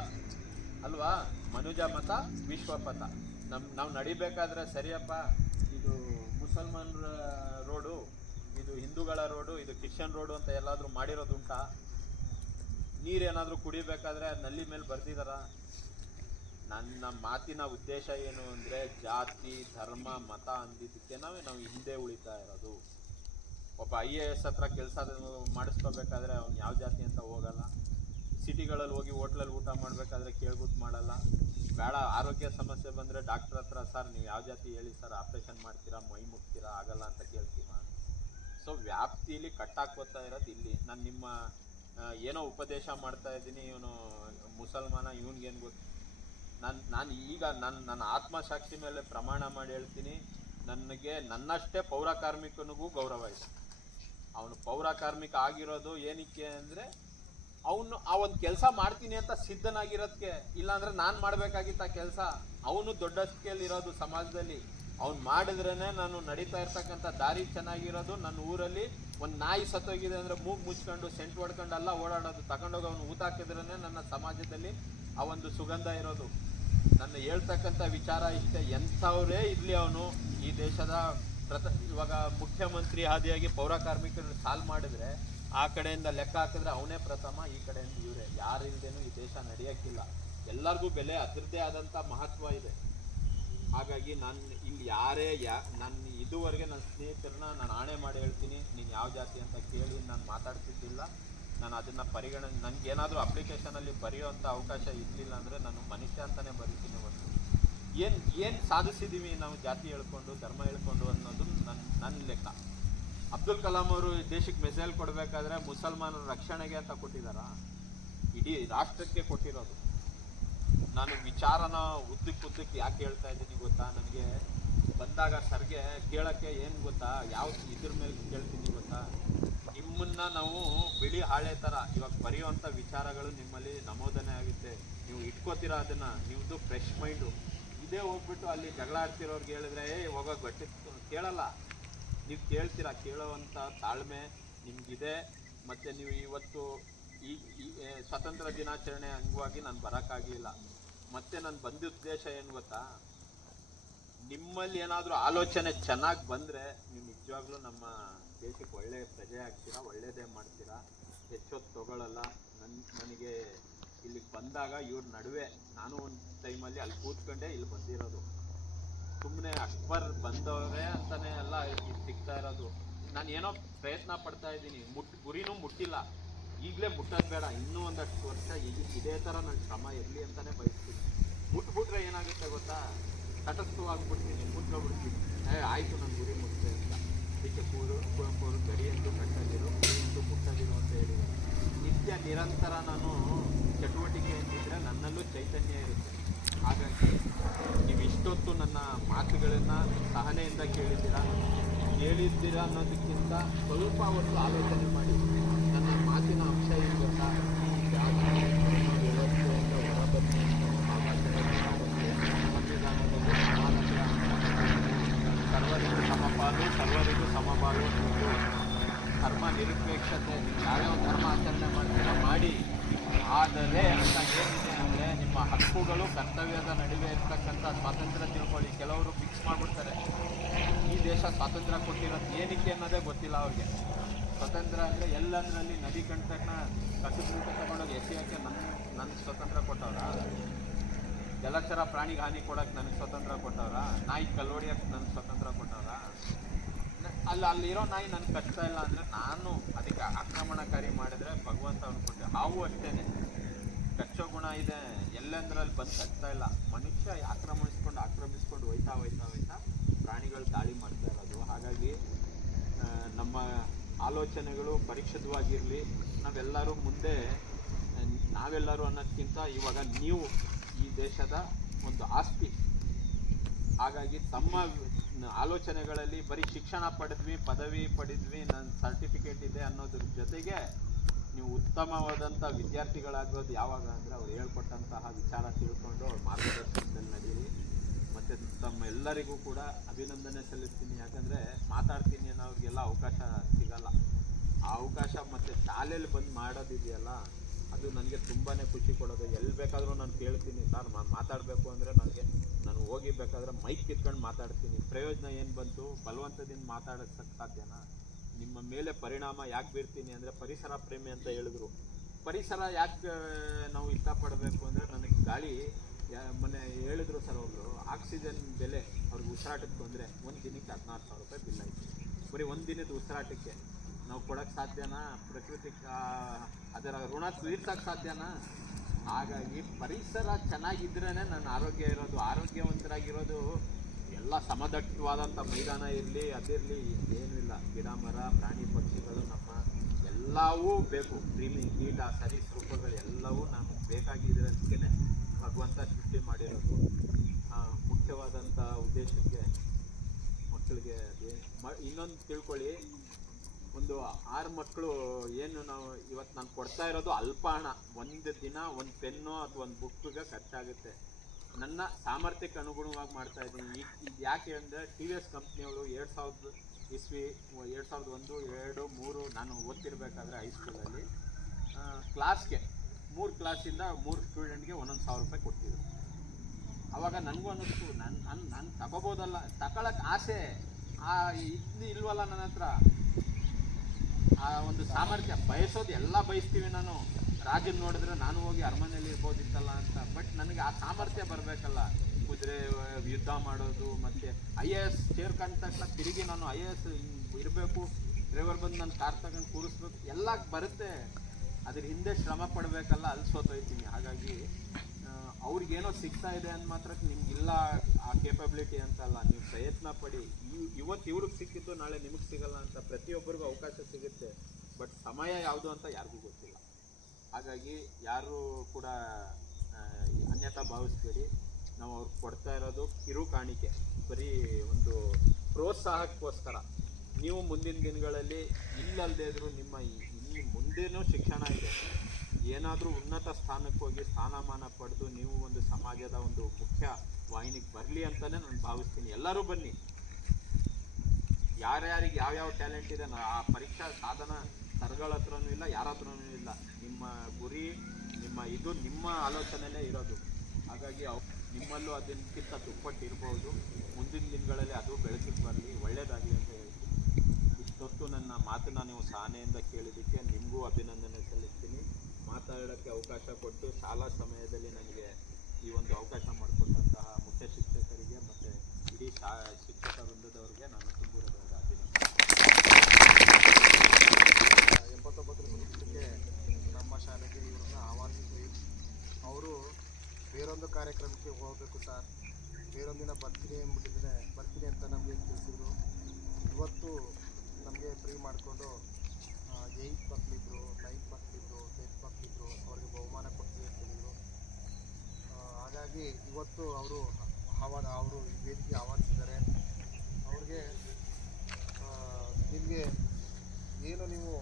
ಅಲ್ವಾ? ಮನುಜ ಮತ ವಿಶ್ವಪಥ. ನಾವು ನಡಿಬೇಕಾದ್ರೆ ಸರಿಯಪ್ಪ, ಇದು ಮುಸಲ್ಮಾನರ ರೋಡು, ಇದು ಹಿಂದೂಗಳ ರೋಡು, ಇದು ಕ್ರಿಶ್ಚಿಯನ್ ರೋಡು ಅಂತ ಎಲ್ಲಾದರೂ ಮಾಡಿರೋದುಂಟಾ? ನೀರೇನಾದರೂ ಕುಡಿಬೇಕಾದ್ರೆ ನಲ್ಲಿ ಮೇಲೆ ಬರ್ದಿದಾರ? ನನ್ನ ಮಾತಿನ ಉದ್ದೇಶ ಏನು ಅಂದರೆ ಜಾತಿ, ಧರ್ಮ, ಮತ ಅಂದಿದ್ದಕ್ಕೆ ನಾವು ಹಿಂದೆ ಉಳಿತಾ ಇರೋದು. ಒಬ್ಬ IAS ಹತ್ರ ಕೆಲಸ ಮಾಡಿಸ್ಕೋಬೇಕಾದ್ರೆ ಅವ್ನು ಯಾವ ಜಾತಿ ಅಂತ ಹೋಗಲ್ಲ. ಸಿಟಿಗಳಲ್ಲಿ ಹೋಗಿ ಹೋಟ್ಲಲ್ಲಿ ಊಟ ಮಾಡಬೇಕಾದ್ರೆ ಕೇಳ್ಬಿಟ್ಟು ಮಾಡಲ್ಲ. ಬೇಡ, ಆರೋಗ್ಯ ಸಮಸ್ಯೆ ಬಂದರೆ ಡಾಕ್ಟ್ರ್ ಹತ್ರ, ಸರ್ ನೀವು ಯಾವ ಜಾತಿ ಹೇಳಿ ಸರ್, ಆಪ್ರೇಷನ್ ಮಾಡ್ತೀರಾ, ಮೈ ಮುಟ್ತೀರಾ, ಆಗಲ್ಲ ಅಂತ ಕೇಳ್ತೀವ. ಸೊ ವ್ಯಾಪ್ತಿಲಿ ಕಟ್ಟಾಕೋತಾ ಇರೋದು ಇಲ್ಲಿ. ನಾನು ನಿಮ್ಮ ಏನೋ ಉಪದೇಶ ಮಾಡ್ತಾ ಇದ್ದೀನಿ, ಇವನು ಮುಸಲ್ಮಾನ, ಇವನಿಗೇನು ಗೊತ್ತು. ನಾನು ಈಗ ನನ್ನ ಆತ್ಮಸಾಕ್ಷಿ ಮೇಲೆ ಪ್ರಮಾಣ ಮಾಡಿ ಹೇಳ್ತೀನಿ, ನನಗೆ ನನ್ನಷ್ಟೇ ಪೌರ ಕಾರ್ಮಿಕನಿಗೂ ಗೌರವ ಇದೆ. ಅವನು ಪೌರ ಕಾರ್ಮಿಕ ಆಗಿರೋದು ಏನಕ್ಕೆ ಅಂದರೆ ಅವನು ಆ ಒಂದು ಕೆಲಸ ಮಾಡ್ತೀನಿ ಅಂತ ಸಿದ್ಧನಾಗಿರೋದಕ್ಕೆ. ಇಲ್ಲಾಂದ್ರೆ ನಾನು ಮಾಡಬೇಕಾಗಿತ್ತು ಆ ಕೆಲಸ. ಅವನು ದೊಡ್ಡ ಸ್ಕೇಲಿರೋದು ಸಮಾಜದಲ್ಲಿ, ಅವ್ನು ಮಾಡಿದ್ರೇ ನಾನು ನಡೀತಾ ಇರ್ತಕ್ಕಂಥ ದಾರಿ ಚೆನ್ನಾಗಿರೋದು. ನನ್ನ ಊರಲ್ಲಿ ಒಂದು ನಾಯಿ ಸತ್ತೋಗಿದೆ ಅಂದರೆ ಮೂಗು ಮುಚ್ಕೊಂಡು ಸೆಂಟ್ ಹೊಡ್ಕೊಂಡು ಎಲ್ಲ ಓಡಾಡೋದು, ತಗೊಂಡೋಗಿ ಅವನು ಊತ ಹಾಕಿದ್ರೇ ನನ್ನ ಸಮಾಜದಲ್ಲಿ ಆ ಒಂದು ಸುಗಂಧ ಇರೋದು. ನನ್ನ ಹೇಳ್ತಕ್ಕಂಥ ವಿಚಾರ ಇಷ್ಟೇ, ಎಂಥವರೇ ಇರಲಿ ಅವನು ಈ ದೇಶದ ಇವಾಗ ಮುಖ್ಯಮಂತ್ರಿ ಆದಿಯಾಗಿ ಪೌರ ಕಾರ್ಮಿಕರು ಸಾಲ್ವ್ ಮಾಡಿದ್ರೆ ಆ ಕಡೆಯಿಂದ ಲೆಕ್ಕ ಹಾಕಿದ್ರೆ ಅವನೇ ಪ್ರಥಮ, ಈ ಕಡೆಯಿಂದ ಇವರೇ. ಯಾರಿಲ್ದೇನೂ ಈ ದೇಶ ನಡೆಯೋಕ್ಕಿಲ್ಲ. ಎಲ್ಲರಿಗೂ ಬೆಲೆ ಅದರದ್ದೇ ಆದಂಥ ಮಹತ್ವ ಇದೆ. ಹಾಗಾಗಿ ನಾನು ಇಲ್ಲಿ ಯಾರೇ ನಾನು ಇದುವರೆಗೆ ನನ್ನ ಸ್ನೇಹಿತರನ್ನ ನಾನು ಆಣೆ ಮಾಡಿ ಹೇಳ್ತೀನಿ, ನೀನು ಯಾವ ಜಾತಿ ಅಂತ ಕೇಳಿ ನಾನು ಮಾತಾಡ್ತಿದ್ದಿಲ್ಲ. ನಾನು ಅದನ್ನು ಪರಿಗಣನೆ, ನನಗೇನಾದರೂ ಅಪ್ಲಿಕೇಶನಲ್ಲಿ ಬರೆಯೋವಂಥ ಅವಕಾಶ ಇರಲಿಲ್ಲ ಅಂದರೆ ನಾನು ಮನುಷ್ಯ ಅಂತಲೇ ಬರೀತೀನಿ. ಒಂದು ಏನು ಸಾಧಿಸಿದ್ದೀವಿ ನಾವು ಜಾತಿ ಹೇಳ್ಕೊಂಡು ಧರ್ಮ ಹೇಳ್ಕೊಂಡು ಅನ್ನೋದು ನನ್ನ ಲೆಕ್ಕ. ಅಬ್ದುಲ್ ಕಲಾಂ ಅವರು ದೇಶಕ್ಕೆ ಮಿಸೈಲ್ ಕೊಡಬೇಕಾದ್ರೆ ಮುಸಲ್ಮಾನರ ರಕ್ಷಣೆಗೆ ಅಂತ ಕೊಟ್ಟಿದ್ದಾರ? ಇಡೀ ರಾಷ್ಟ್ರಕ್ಕೆ ಕೊಟ್ಟಿರೋದು. ನಾನು ವಿಚಾರನ ಉದ್ದಕ್ಕೆ ಯಾಕೆ ಹೇಳ್ತಾ ಇದ್ದೀನಿ ಗೊತ್ತಾ? ನನಗೆ ಬಂದಾಗ ಸರ್ಗೆ ಕೇಳೋಕ್ಕೆ ಏನು ಗೊತ್ತಾ, ಯಾವ ಇದ್ರ ಮೇಲೆ ಕೇಳ್ತೀನಿ ಗೊತ್ತಾ, ನಿಮ್ಮನ್ನ ನಾವು ಬಿಳಿ ಹಾಳೆ ಥರ ಇವಾಗ ಬರೆಯುವಂಥ ವಿಚಾರಗಳು ನಿಮ್ಮಲ್ಲಿ ನಮೋದನೆ ಆಗುತ್ತೆ. ನೀವು ಇಟ್ಕೋತೀರಾ ಅದನ್ನು, ನಿಮ್ಮದು ಫ್ರೆಶ್ ಮೈಂಡು. ಇದೇ ಹೋಗ್ಬಿಟ್ಟು ಅಲ್ಲಿ ಜಗಳ ಆಡ್ತಿರೋರ್ಗೆ ಹೇಳಿದ್ರೆ ಹೋಗೋಕೆ ಗಟ್ಟಿ ಕೇಳಲ್ಲ. ನೀವು ಕೇಳ್ತೀರಾ, ಕೇಳೋವಂಥ ತಾಳ್ಮೆ ನಿಮಗಿದೆ. ಮತ್ತು ನೀವು ಇವತ್ತು ಈ ಸ್ವಾತಂತ್ರ್ಯ ದಿನಾಚರಣೆ ಅಂಗವಾಗಿ ನಾನು ಬರೋಕ್ಕಾಗಲಿಲ್ಲ. ಮತ್ತು ನಾನು ಬಂದ ಉದ್ದೇಶ ಏನು ಗೊತ್ತಾ, ನಿಮ್ಮಲ್ಲಿ ಏನಾದರೂ ಆಲೋಚನೆ ಚೆನ್ನಾಗಿ ಬಂದರೆ ನೀವು ನಿಜವಾಗ್ಲೂ ನಮ್ಮ ದೇಶಕ್ಕೆ ಒಳ್ಳೆಯ ಪ್ರಜೆ ಆಗ್ತೀರಾ, ಒಳ್ಳೆಯದೇ ಮಾಡ್ತೀರಾ, ಹೆಚ್ಚೊತ್ತು ತೊಗೊಳ್ಳಲ್ಲ. ನನಗೆ ಇಲ್ಲಿಗೆ ಬಂದಾಗ ಇವ್ರ ನಡುವೆ ನಾನು ಒಂದು ಟೈಮಲ್ಲಿ ಅಲ್ಲಿ ಕೂತ್ಕೊಂಡೆ ಇಲ್ಲಿ ಬಂದಿರೋದು. ಸುಮ್ಮನೆ ಅಕ್ಬರ್ ಬಂದವರೇ ಅಂತಲೇ ಎಲ್ಲ ಸಿಗ್ತಾ ಇರೋದು. ನಾನು ಏನೋ ಪ್ರಯತ್ನ ಪಡ್ತಾ ಇದ್ದೀನಿ, ಗುರಿನೂ ಮುಟ್ಟಿಲ್ಲ. ಈಗಲೇ ಮುಟ್ಟೋದು ಬೇಡ, ಇನ್ನೂ ಒಂದಷ್ಟು ವರ್ಷ ಇದೇ ಥರ ನನ್ನ ಶ್ರಮ ಇರಲಿ ಅಂತಲೇ ಬಯಸ್ತೀನಿ. ಮುಟ್ಬಿಟ್ರೆ ಏನಾಗುತ್ತೆ ಗೊತ್ತಾ, ತಟಸ್ಥವಾಗ್ಬಿಡ್ತೀನಿ, ಮುಟ್ಕೊಬಿಡ್ತೀನಿ. ಆಯಿತು ನನ್ನ ಗುರಿ ಮುಟ್ಟಿದೆ ಅಂತ. ಅದಕ್ಕೆ ಕುವೆಂಪು ಅವರು ಗಡಿಯಂತೂ ಕಟ್ಟದಿರು, ಗುರಿಯಂತೂ ಮುಟ್ಟದಿರು ಅಂತ ಹೇಳಿದ್ದಾರೆ. ನಿತ್ಯ ನಿರಂತರ ನಾನು ಚಟುವಟಿಕೆಯಂತಿದ್ರೆ ನನ್ನಲ್ಲೂ ಚೈತನ್ಯ ಇರುತ್ತೆ. ಹಾಗಾಗಿ ನೀವು ಇಷ್ಟೊತ್ತು ನನ್ನ ಮಾತುಗಳನ್ನು ಸಹನೆಯಿಂದ ಕೇಳಿದ್ದೀರಾ ಅನ್ನೋದಕ್ಕಿಂತ ಸ್ವಲ್ಪ ಹೊತ್ತು ಆಲೋಚನೆ ಮಾಡಿ. ನನ್ನ ಮಾತಿನ ಅಂಶ ಏನು ಗೊತ್ತಾ, ವ್ಯವಸ್ಥೆಯಿಂದ ಹೊರಬಂದು ಸಂವಿಧಾನದಲ್ಲಿ ಸರ್ವರಿಗೂ ಸಮಪಾಲು, ಸರ್ವರಿಗೂ ಸಮಪಾಲು, ಧರ್ಮ ನಿರಪೇಕ್ಷತೆ. ಯಾವ್ಯಾವ ಧರ್ಮ ಆಚರಣೆ ಮಾಡ್ತೀರಾ ಮಾಡಿ, ಆದರೆ ಅಂತ ಏನಿದೆ ಅಂದರೆ ನಿಮ್ಮ ಹಕ್ಕುಗಳು ಕರ್ತವ್ಯದ ನಡುವೆ ಇರ್ತಕ್ಕಂಥ ಸ್ವಾತಂತ್ರ್ಯ ತಿಳ್ಕೊಳ್ಳಿ. ಕೆಲವರು ಫಿಕ್ಸ್ ಮಾಡಿಬಿಡ್ತಾರೆ, ಈ ದೇಶ ಸ್ವಾತಂತ್ರ್ಯ ಕೊಟ್ಟಿರೋದು ಏನಕ್ಕೆ ಅನ್ನೋದೇ ಗೊತ್ತಿಲ್ಲ ಅವ್ರಿಗೆ. ಸ್ವಾತಂತ್ರ್ಯ ಅಂದರೆ ಎಲ್ಲಂದ್ರಲ್ಲಿ ನದಿ ಕಂಟಕ್ನ ಕಸೂತ ತಗೊಂಡೋಗಿ ಎಸೆಯೋಕ್ಕೆ ನನಗೆ ಸ್ವತಂತ್ರ ಕೊಟ್ಟವ್ರ? ಜಲಚರ ಪ್ರಾಣಿಗೆ ಹಾನಿ ಕೊಡೋಕ್ಕೆ ನನಗೆ ಸ್ವತಂತ್ರ ಕೊಟ್ಟವ್ರ? ನಾಯಿ ಕಲ್ಲೊಡಿಯೋಕ್ಕೆ ನನಗೆ ಸ್ವತಂತ್ರ ಕೊಟ್ಟವ್ರ? ಅಲ್ಲಿರೋ ನಾಯಿ ನನಗೆ ಕಚ್ತಾ ಇಲ್ಲ ಅಂದರೆ ನಾನು ಅದಕ್ಕೆ ಆಕ್ರಮಣಕಾರಿ ಮಾಡಿದ್ರೆ ಭಗವಂತ ಅವ್ನು ಕೊಟ್ಟೆ. ಹಾವು ಅಷ್ಟೇ, ಕಚ್ಚೋ ಗುಣ ಇದೆ, ಎಲ್ಲಂದ್ರಲ್ಲಿ ಬಂದು ಕಚ್ತಾ ಇಲ್ಲ. ಮನುಷ್ಯ ಆಕ್ರಮಿಸ್ಕೊಂಡು ಹೋಯ್ತಾ ಪ್ರಾಣಿಗಳು ದಾಳಿ ಮಾಡ್ತಾ ಇರೋದು. ಹಾಗಾಗಿ ನಮ್ಮ ಆಲೋಚನೆಗಳು ಪರಿಶುದ್ಧವಾಗಿರಲಿ. ನಾವೆಲ್ಲರೂ ಅನ್ನೋದಕ್ಕಿಂತ ಇವಾಗ ನೀವು ಈ ದೇಶದ ಒಂದು ಆಸ್ತಿ. ಹಾಗಾಗಿ ತಮ್ಮ ಆಲೋಚನೆಗಳಲ್ಲಿ ಬರೀ ಶಿಕ್ಷಣ ಪಡೆದ್ವಿ, ಪದವಿ ಪಡೆದ್ವಿ, ನನ್ನ ಸರ್ಟಿಫಿಕೇಟ್ ಇದೆ ಅನ್ನೋದ್ರ ಜೊತೆಗೆ ನೀವು ಉತ್ತಮವಾದಂಥ ವಿದ್ಯಾರ್ಥಿಗಳಾಗೋದು ಯಾವಾಗ ಅಂದರೆ ಅವ್ರು ಹೇಳ್ಕೊಟ್ಟಂತಹ ವಿಚಾರ ತಿಳ್ಕೊಂಡು ಅವ್ರ ಮಾರ್ಗದರ್ಶನದಲ್ಲಿ ನಡೆಯಿರಿ. ಮತ್ತು ತಮ್ಮೆಲ್ಲರಿಗೂ ಕೂಡ ಅಭಿನಂದನೆ ಸಲ್ಲಿಸ್ತೀನಿ. ಯಾಕಂದರೆ ಮಾತಾಡ್ತೀನಿ ಅನ್ನೋರಿಗೆಲ್ಲ ಅವಕಾಶ ಸಿಗಲ್ಲ. ಆ ಅವಕಾಶ ಮತ್ತು ಶಾಲೆಯಲ್ಲಿ ಬಂದು ಮಾಡೋದಿದೆಯಲ್ಲ, ಅದು ನನಗೆ ತುಂಬಾ ಖುಷಿ ಕೊಡೋದು. ಎಲ್ಲಿ ಬೇಕಾದರೂ ನಾನು ಕೇಳ್ತೀನಿ, ಸರ್ ಮಾತಾಡಬೇಕು ಅಂದರೆ ನಾನು ಹೋಗಿಬೇಕಾದ್ರೆ ಮೈಕ್ ಕಿತ್ಕೊಂಡು ಮಾತಾಡ್ತೀನಿ. ಪ್ರಯೋಜನ ಏನು ಬಂತು? ಬಲವಂತದಿಂದ ಮಾತಾಡೋಕ್ಕೆ ಸಾಧ್ಯನಾ? ನಿಮ್ಮ ಮೇಲೆ ಪರಿಣಾಮ ಯಾಕೆ ಬೀರ್ತೀನಿ ಅಂದರೆ ಪರಿಸರ ಪ್ರೇಮಿ ಅಂತ ಹೇಳಿದ್ರು. ಪರಿಸರ ಯಾಕೆ ನಾವು ಇಷ್ಟಪಡಬೇಕು ಅಂದರೆ, ನನಗೆ ಗಾಳಿ ಮೊನ್ನೆ ಹೇಳಿದ್ರು ಸರ್ ಒಬ್ಬರು, ಆಕ್ಸಿಜನ್ ಬೆಲೆ ಅವ್ರಿಗೆ ಉಸಿರಾಟಕ್ಕೆ ತೊಂದರೆ, ಒಂದು ದಿನಕ್ಕೆ 16,000 ರೂಪಾಯಿ ಬಿಲ್ ಆಯಿತು. ಬರೀ ಒಂದು ದಿನದ ಉಸಿರಾಟಕ್ಕೆ ನಾವು ಕೊಡೋಕ್ಕೆ ಸಾಧ್ಯನಾ? ಪ್ರಕೃತಿಗೆ ಅದರ ಋಣ ತೀರ್ಸೋಕ್ಕೆ ಸಾಧ್ಯನಾ? ಹಾಗಾಗಿ ಪರಿಸರ ಚೆನ್ನಾಗಿದ್ರೇ ನನ್ನ ಆರೋಗ್ಯ ಇರೋದು. ಆರೋಗ್ಯವಂತರಾಗಿರೋದು ಎಲ್ಲ ಸಮದಟ್ಟವಾದಂಥ ಮೈದಾನ ಇರಲಿ ಅದಿರಲಿ ಏನೂ ಇಲ್ಲ, ಗಿಡ ಮರ ಪ್ರಾಣಿ ಪಕ್ಷಿಗಳು ನಮ್ಮ ಎಲ್ಲವೂ ಬೇಕು, ಕ್ರಿಮಿ ಕೀಟ ಸರೀಸೃಪಗಳು ಎಲ್ಲವೂ ನಮಗೆ ಬೇಕಾಗಿರೋದಕ್ಕೆ ಭಗವಂತ ಸೃಷ್ಟಿ ಮಾಡಿರೋದು. ಮುಖ್ಯವಾದಂಥ ಉದ್ದೇಶಕ್ಕೆ ಮಕ್ಕಳಿಗೆ ಇನ್ನೊಂದು ತಿಳ್ಕೊಳ್ಳಿ, ಒಂದು 6 ಮಕ್ಕಳು ಏನು ನಾವು ಇವತ್ತು ನಾನು ಕೊಡ್ತಾ ಇರೋದು ಅಲ್ಪ ಹಣ, ಒಂದು ದಿನ ಒಂದು ಪೆನ್ನು ಅಥವಾ ಒಂದು ಬುಕ್ಗೆ ಖರ್ಚಾಗುತ್ತೆ. ನನ್ನ ಸಾಮರ್ಥ್ಯಕ್ಕೆ ಅನುಗುಣವಾಗಿ ಮಾಡ್ತಾ ಇದ್ದೀನಿ. ಈಗ ಯಾಕೆ ಅಂದರೆ ಟಿ ವಿ ಎಸ್ ಕಂಪ್ನಿಯವರು 2000 ಇಸ್ವಿ 2001, 2, 3 ನಾನು ಓದ್ತಿರ್ಬೇಕಾದ್ರೆ ಹೈಸ್ಕೂಲಲ್ಲಿ ಕ್ಲಾಸ್ಗೆ 3 ಕ್ಲಾಸಿಂದ 3 ಸ್ಟೂಡೆಂಟ್ಗೆ ಒಂದೊಂದು 1000 ರೂಪಾಯಿ ಕೊಡ್ತಿದ್ರು. ಆವಾಗ ನನಗೂ ಅನ್ನಿಸ್ತು, ನಾನು ತಗೋಬೋದಲ್ಲ, ತಗೊಳಕ್ಕೆ ಆಸೆ ಇದು ಇಲ್ವಲ್ಲ ನನ್ನ ಹತ್ರ, ಆ ಒಂದು ಸಾಮರ್ಥ್ಯ. ಬಯಸೋದು ಎಲ್ಲ ಬಯಸ್ತೀವಿ, ನಾನು ರಾಜನ್ ನೋಡಿದ್ರೆ ನಾನು ಹೋಗಿ ಅರಮನೆಯಲ್ಲಿ ಇರ್ಬೋದಿತ್ತಲ್ಲ ಅಂತ, ಬಟ್ ನನಗೆ ಆ ಸಾಮರ್ಥ್ಯ ಬರಬೇಕಲ್ಲ. ಕುದುರೆ ಯುದ್ಧ ಮಾಡೋದು, ಮತ್ತು IAS ಸೇರ್ಕೊಂಡ ತಕ್ಷಣ ತಿರುಗಿ ನಾನು IAS ಇರಬೇಕು, ಡ್ರೈವರ್ ಬಂದು ನಾನು ಕಾರ್ ತಗೊಂಡು ಕೂರಿಸ್ಬೇಕು, ಎಲ್ಲ ಬರುತ್ತೆ. ಅದ್ರ ಹಿಂದೆ ಶ್ರಮ ಪಡಬೇಕಲ್ಲ, ಅಲ್ಲಿ ಸೋತೋಯ್ತೀನಿ. ಹಾಗಾಗಿ ಅವ್ರಿಗೇನೋ ಸಿಗ್ತಾ ಇದೆ ಅಂದ ಮಾತ್ರಕ್ಕೆ ನಿಮ್ಗಿಲ್ಲ ಆ ಕೇಪಬಿಲಿಟಿ ಅಂತಲ್ಲ, ನೀವು ಪ್ರಯತ್ನ ಪಡಿ. ಇವತ್ತು ಇವ್ರಿಗೆ ಸಿಕ್ಕಿದ್ದು ನಾಳೆ ನಿಮಗೆ ಸಿಗಲ್ಲ ಅಂತ, ಪ್ರತಿಯೊಬ್ಬರಿಗೂ ಅವಕಾಶ ಸಿಗುತ್ತೆ, ಬಟ್ ಸಮಯ ಯಾವುದು ಅಂತ ಯಾರಿಗೂ ಗೊತ್ತಿಲ್ಲ. ಹಾಗಾಗಿ ಯಾರು ಕೂಡ ಅನ್ಯತಾ ಭಾವಿಸ್ಬೇಡಿ. ನಾವು ಅವ್ರಿಗೆ ಕೊಡ್ತಾ ಇರೋದು ಕಿರು ಕಾಣಿಕೆ, ಬರೀ ಒಂದು ಪ್ರೋತ್ಸಾಹಕ್ಕೋಸ್ಕರ. ನೀವು ಮುಂದಿನ ದಿನಗಳಲ್ಲಿ ಇಲ್ಲಲ್ಲದೆ ಇದ್ರೂ ನಿಮ್ಮ ಇನ್ನು ಮುಂದೇನೂ ಶಿಕ್ಷಣ ಇದೆ, ಏನಾದರೂ ಉನ್ನತ ಸ್ಥಾನಕ್ಕೆ ಹೋಗಿ ಸ್ಥಾನಮಾನ ಪಡೆದು ನೀವು ಒಂದು ಸಮಾಜದ ಒಂದು ಮುಖ್ಯ ವಾಹಿನಿಗೆ ಬರಲಿ ಅಂತಲೇ ನಾನು ಭಾವಿಸ್ತೀನಿ. ಎಲ್ಲರೂ ಬನ್ನಿ, ಯಾರ್ಯಾರಿಗೆ ಯಾವ್ಯಾವ ಟ್ಯಾಲೆಂಟ್ ಇದೆ, ಆ ಪರೀಕ್ಷಾ ಸಾಧನ ಸರ್ಗಳ ಹತ್ರನೂ ಇಲ್ಲ, ಯಾರ ಹತ್ರನೂ ಇಲ್ಲ. ನಿಮ್ಮ ಗುರಿ, ನಿಮ್ಮ ಆಲೋಚನೆಯೇ ಇರೋದು. ಹಾಗಾಗಿ ನಿಮ್ಮಲ್ಲೂ ಅದಕ್ಕಿಂತ ದುಪ್ಪಟ್ಟು ಇರ್ಬೋದು. ಮುಂದಿನ ದಿನಗಳಲ್ಲಿ ಅದು ಬೆಳಕಿಗೆ ಬರಲಿ, ಒಳ್ಳೆಯದಾಗಲಿ ಅಂತ ಹೇಳ್ತೀನಿ. ಇಷ್ಟೊತ್ತು ನನ್ನ ಮಾತನ್ನ ನೀವು ಸಹನೆಯಿಂದ ಕೇಳಿದ್ದಕ್ಕೆ ನಿಮಗೂ ಅಭಿನಂದನೆ ಸಲ್ಲಿಸ್ತೀನಿ. ಮಾತಾಡೋಕ್ಕೆ ಅವಕಾಶ ಕೊಟ್ಟು ಶಾಲಾ ಸಮಯದಲ್ಲಿ ನನಗೆ ಈ ಒಂದು ಅವಕಾಶ ಮಾಡಿಕೊಟ್ಟಂತಹ ಮುಖ್ಯ ಶಿಕ್ಷಕರಿಗೆ ಮತ್ತು ಇಡೀ ಶಿಕ್ಷಕ ವೃಂದದವರಿಗೆ ನಾನು ತುಂಬುವುದಾದ ಅಭಿನಂದನೆ. 89ನೇ ವರ್ಷಕ್ಕೆ ನಮ್ಮ ಶಾಲೆಗೆ ಇವರನ್ನು ಆಹ್ವಾನಿಸಿದ್ವಿ. ಅವರು ಬೇರೊಂದು ಕಾರ್ಯಕ್ರಮಕ್ಕೆ ಹೋಗಬೇಕು ಸರ್, ಬೇರೊಂದಿನ ಬರ್ತೀನಿ ಅಂತ ನಮಗೆ ತಿಳಿಸಿದ್ರು. ಇವತ್ತು ನಮಗೆ ಫ್ರೀ ಮಾಡಿಕೊಂಡು 8th ಮಕ್ಕಳಿದ್ರು, 9th ಮಕ್ಕಳಿದ್ರು, 10th ಮಕ್ಕಳಿದ್ರು, ಅವ್ರಿಗೆ ಬಹುಮಾನ ಕೊಡ್ತೀವಿ ಅಂತ ಹೇಳಿದರು. ಹಾಗಾಗಿ ಇವತ್ತು ಅವರು ಈ ವೇದಿಕೆ ಆಹ್ವಾನಿಸಿದ್ದಾರೆ. ಅವ್ರಿಗೆ ನಿಮಗೆ ಏನು ನೀವು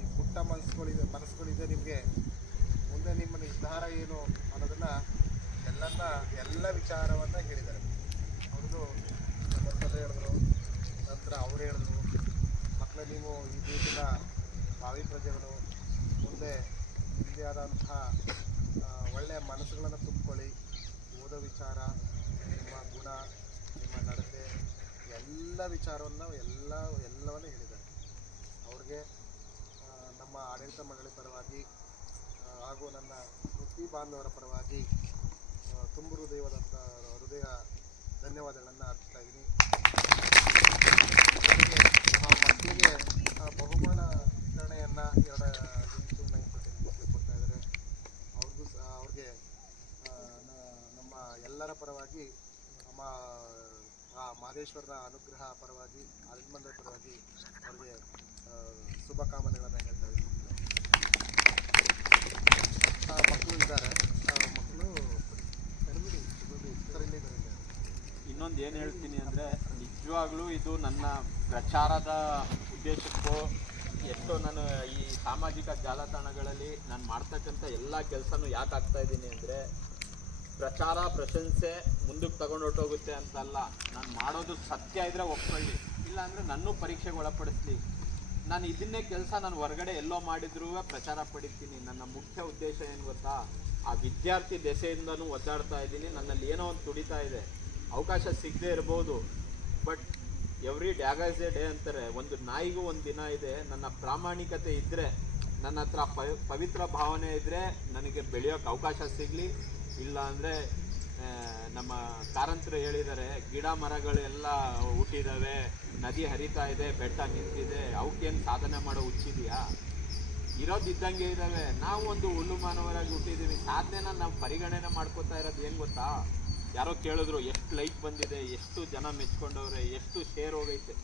ಈ ಪುಟ್ಟ ಮನಸ್ಸುಗಳಿದೆ ನಿಮಗೆ, ಮುಂದೆ ನಿಮ್ಮ ನಿರ್ಧಾರ ಏನು ಅನ್ನೋದನ್ನು ಎಲ್ಲ ವಿಚಾರವನ್ನು ಹೇಳಿದ್ದಾರೆ. ಅವರು ಮೊದಲು ಹೇಳಿದ್ರು, ನಂತರ ಅವರು ಹೇಳಿದ್ರು, ಮಕ್ಕಳು ನೀವು ಈ ದೇಶದ ಭಾವಿ ಪ್ರಜೆಗಳು, ಮುಂದೆ ನಿಮ್ಮದೇ ಆದಂತಹ ಒಳ್ಳೆಯ ಮನಸ್ಸುಗಳನ್ನು ತುಂಬಿಕೊಳ್ಳಿ, ಓದೋ ವಿಚಾರ, ನಿಮ್ಮ ಗುಣ, ನಿಮ್ಮ ನಡತೆ, ಎಲ್ಲ ವಿಚಾರವನ್ನು ಎಲ್ಲವನ್ನೂ ಹೇಳಿದ್ದಾರೆ. ಅವ್ರಿಗೆ ನಮ್ಮ ಆಡಳಿತ ಮಂಡಳಿ ಪರವಾಗಿ ಹಾಗೂ ನನ್ನ ವೃತ್ತಿ ಬಾಂಧವರ ಪರವಾಗಿ ತುಂಬ ಹೃದಯ ಧನ್ಯವಾದಗಳನ್ನು ಅರ್ಪಿಸ್ತಾ ಇದ್ದೀನಿ. ಆ ಮಕ್ಕಳಿಗೆ ಬಹುಮಾನ ವಿತರಣೆಯನ್ನು 8, 9 ಮಕ್ಕಳಿಗೆ ಕೊಡ್ತಾ ಇದ್ದಾರೆ. ಅವ್ರಿಗೆ ನಮ್ಮ ಎಲ್ಲರ ಪರವಾಗಿ ಮಹದೇಶ್ವರನ ಅನುಗ್ರಹ ಪರವಾಗಿ, ಆಡಳಿತ ಮಂಡಳಿ ಪರವಾಗಿ ಅವ್ರಿಗೆ ಶುಭಕಾಮನೆಗಳನ್ನು ಹೇಳ್ತಾ ಇದ್ದೀನಿ. ಮಕ್ಕಳು ಇದ್ದಾರೆ, ಮಕ್ಕಳು ಇನ್ನೊಂದು ಏನು ಹೇಳ್ತೀನಿ ಅಂದರೆ, ನಿಜವಾಗ್ಲೂ ಇದು ನನ್ನ ಪ್ರಚಾರದ ಉದ್ದೇಶಕ್ಕೋ ಎಷ್ಟೋ ನಾನು ಈ ಸಾಮಾಜಿಕ ಜಾಲತಾಣಗಳಲ್ಲಿ ನಾನು ಮಾಡ್ತಕ್ಕಂಥ ಎಲ್ಲ ಕೆಲಸನೂ ಯಾಕೆ ಆಗ್ತಾ ಇದ್ದೀನಿ ಅಂದರೆ, ಪ್ರಚಾರ ಪ್ರಶಂಸೆ ಮುಂದಕ್ಕೆ ತಗೊಂಡೊಟ್ಟೋಗುತ್ತೆ ಅಂತಲ್ಲ. ನಾನು ಮಾಡೋದು ಸತ್ಯ ಇದ್ದರೆ ಒಪ್ಕೊಳ್ಳಿ, ಇಲ್ಲ ಅಂದರೆ ನನ್ನೂ ಪರೀಕ್ಷೆಗೆ ಒಳಪಡಿಸ್ಲಿ. ನಾನು ಇದನ್ನೇ ಕೆಲಸ ನಾನು ಹೊರಗಡೆ ಎಲ್ಲೋ ಮಾಡಿದ್ರೂ ಪ್ರಚಾರ ಪಡಿತೀನಿ. ನನ್ನ ಮುಖ್ಯ ಉದ್ದೇಶ ಏನು ಗೊತ್ತಾ, ಆ ವಿದ್ಯಾರ್ಥಿ ದೆಸೆಯಿಂದನೂ ಒದ್ದಾಡ್ತಾ ಇದ್ದೀನಿ. ನನ್ನಲ್ಲಿ ಏನೋ ಒಂದು ತುಡಿತಾ ಇದೆ, ಅವಕಾಶ ಸಿಗದೆ ಇರ್ಬೋದು, but every dog has a day ಅಂತಾರೆ. ಒಂದು ನಾಯಿಗೂ ಒಂದು ದಿನ ಇದೆ. ನನ್ನ ಪ್ರಾಮಾಣಿಕತೆ ಇದ್ದರೆ, ನನ್ನ ಹತ್ರ ಪವಿತ್ರ ಭಾವನೆ ಇದ್ದರೆ ನನಗೆ ಬೆಳೆಯೋಕ್ಕೆ ಅವಕಾಶ ಸಿಗಲಿ. ಇಲ್ಲ ಅಂದರೆ ನಮ್ಮ ಕಾರಂತರು ಹೇಳಿದ್ದಾರೆ, ಗಿಡ ಮರಗಳೆಲ್ಲ ಹುಟ್ಟಿದ್ದಾವೆ, ನದಿ ಹರಿತಾ ಇದೆ, ಬೆಟ್ಟ ನಿಂತಿದೆ, ಅವಕ್ಕೇನು ಸಾಧನೆ ಮಾಡೋ ಹುಚ್ಚಿದೆಯಾ? ಇರೋದಿದ್ದಂಗೆ ಇದ್ದಾವೆ. ನಾವು ಒಂದು ಹುಲ್ಲು ಮಾನವರಾಗಿ ಹುಟ್ಟಿದ್ದೀವಿ. ಸಾಧನೆನ ನಾವು ಪರಿಗಣನೆ ಮಾಡ್ಕೋತಾ ಇರೋದು ಏನು ಗೊತ್ತಾ, ಯಾರೋ ಕೇಳಿದ್ರು ಎಷ್ಟು ಲೈಕ್ ಬಂದಿದೆ, ಎಷ್ಟು ಜನ ಮೆಚ್ಕೊಂಡವ್ರೆ, ಎಷ್ಟು ಶೇರ್ ಹೋಗೈತೆ.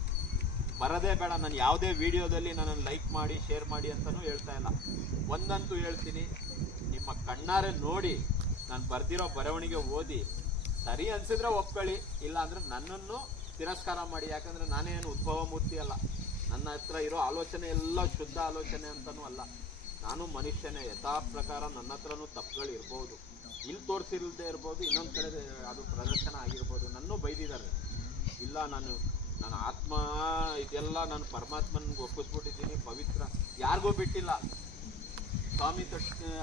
ಬರೋದೇ ಬೇಡ, ನಾನು ಯಾವುದೇ ವಿಡಿಯೋದಲ್ಲಿ ನನ್ನನ್ನು ಲೈಕ್ ಮಾಡಿ ಶೇರ್ ಮಾಡಿ ಅಂತಲೂ ಹೇಳ್ತಾ ಇಲ್ಲ. ಒಂದಂತೂ ಹೇಳ್ತೀನಿ, ನಿಮ್ಮ ಕಣ್ಣಾರೆ ನೋಡಿ ನಾನು ಬರೆದಿರೋ ಬರವಣಿಗೆ ಓದಿ ಸರಿ ಅನಿಸಿದ್ರೆ ಒಪ್ಕೊಳ್ಳಿ, ಇಲ್ಲ ಅಂದರೆ ನನ್ನನ್ನು ತಿರಸ್ಕಾರ ಮಾಡಿ. ಯಾಕಂದರೆ ನಾನೇನು ಉದ್ಭವ ಮೂರ್ತಿ ಅಲ್ಲ, ನನ್ನ ಹತ್ರ ಇರೋ ಆಲೋಚನೆ ಎಲ್ಲ ಶುದ್ಧ ಆಲೋಚನೆ ಅಂತಲೂ ಅಲ್ಲ. ನಾನು ಮನುಷ್ಯನೇ, ಯಥಾ ಪ್ರಕಾರ ನನ್ನ ಹತ್ರನೂ ತಪ್ಪುಗಳು ಇರ್ಬೋದು, ಇಲ್ಲಿ ತೋರಿಸಿಲ್ಲದೆ ಇರ್ಬೋದು, ಇನ್ನೊಂದು ಕಡೆ ಅದು ಪ್ರದರ್ಶನ ಆಗಿರ್ಬೋದು. ನನ್ನೂ ಬೈದಿದ್ದಾರೆ. ಇಲ್ಲ, ನನ್ನ ಆತ್ಮ ಇದೆಲ್ಲ ನಾನು ಪರಮಾತ್ಮನಿಗೆ ಒಪ್ಪಿಸ್ಬಿಟ್ಟಿದ್ದೀನಿ, ಪವಿತ್ರ, ಯಾರಿಗೂ ಬಿಟ್ಟಿಲ್ಲ. ಸ್ವಾಮಿ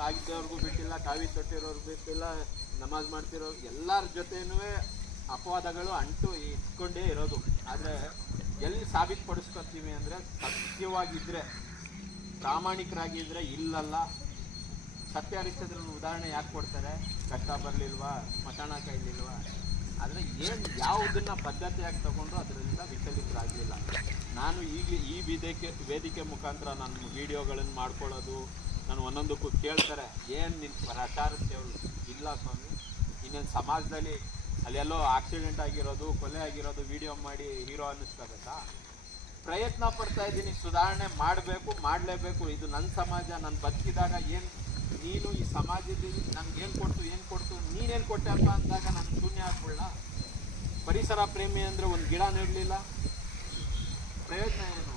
ಆಗಿದ್ದವ್ರಿಗೂ ಬಿಟ್ಟಿಲ್ಲ, ಕಾವಿ ತೊಟ್ಟಿರೋರ್ಗೂ ಬಿಟ್ಟಿಲ್ಲ, ನಮಾಜ್ ಮಾಡ್ತಿರೋರು ಎಲ್ಲರ ಜೊತೆನೂ ಅಪವಾದಗಳು ಅಂಟು ಇಟ್ಕೊಂಡೇ ಇರೋದು. ಆದರೆ ಎಲ್ಲಿ ಸಾಬೀತುಪಡಿಸ್ಕೊತೀವಿ ಅಂದರೆ ಸತ್ಯವಾಗಿದ್ದರೆ, ಪ್ರಾಮಾಣಿಕರಾಗಿದ್ದರೆ ಇಲ್ಲಲ್ಲ. ಸತ್ಯ ಹರಿಶ್ಚಂದ್ರನ ಉದಾಹರಣೆ ಯಾಕೆ ಕೊಡ್ತಾರೆ? ಕಷ್ಟ ಬರಲಿಲ್ವಾ, ಸ್ಮಶಾನ ಕೈಲಿಲ್ವಾ? ಆದರೆ ಏನು ಯಾವುದನ್ನು ಪದ್ಧತಿಯಾಗಿ ತಗೊಂಡು ಅದರಿಂದ ವಿಚಲಿತರಾಗಲಿಲ್ಲ. ನಾನು ಈಗ ಈ ವೇದಿಕೆ ಮುಖಾಂತರ ನನ್ನ ವೀಡಿಯೋಗಳನ್ನು ಮಾಡ್ಕೊಳ್ಳೋದು, ನಾನು ಒಂದೊಂದಕ್ಕೂ ಕೇಳ್ತಾರೆ, ಏನು ನಿನ್ನ ಪ್ರಚಾರಕ್ಕೆ ಇಲ್ಲ ಸ್ವಾಮಿ, ಇನ್ನೇನು ಸಮಾಜದಲ್ಲಿ ಅಲ್ಲೆಲ್ಲೋ ಆಕ್ಸಿಡೆಂಟ್ ಆಗಿರೋದು, ಕೊಲೆ ಆಗಿರೋದು ವಿಡಿಯೋ ಮಾಡಿ ಹೀರೋ ಅನ್ನಿಸ್ಕೋಬೇಕಾ? ಪ್ರಯತ್ನ ಪಡ್ತಾ ಇದ್ದೀನಿ, ಸುಧಾರಣೆ ಮಾಡಲೇಬೇಕು. ಇದು ನನ್ನ ಸಮಾಜ, ನಾನು ಬದುಕಿದಾಗ ಏನು ನೀನು ಈ ಸಮಾಜದಲ್ಲಿ ನನಗೇನು ಕೊಡ್ತು ನೀನೇನು ಕೊಟ್ಟೆಪ್ಪ ಅಂದಾಗ ನಾನು ಶೂನ್ಯ ಆಗ್ಬಿಡಲ್ಲ. ಪರಿಸರ ಪ್ರೇಮಿ ಅಂದರೆ ಒಂದು ಗಿಡ ನೆಡಲಿಲ್ಲ, ಪ್ರಯೋಜನ ಏನು?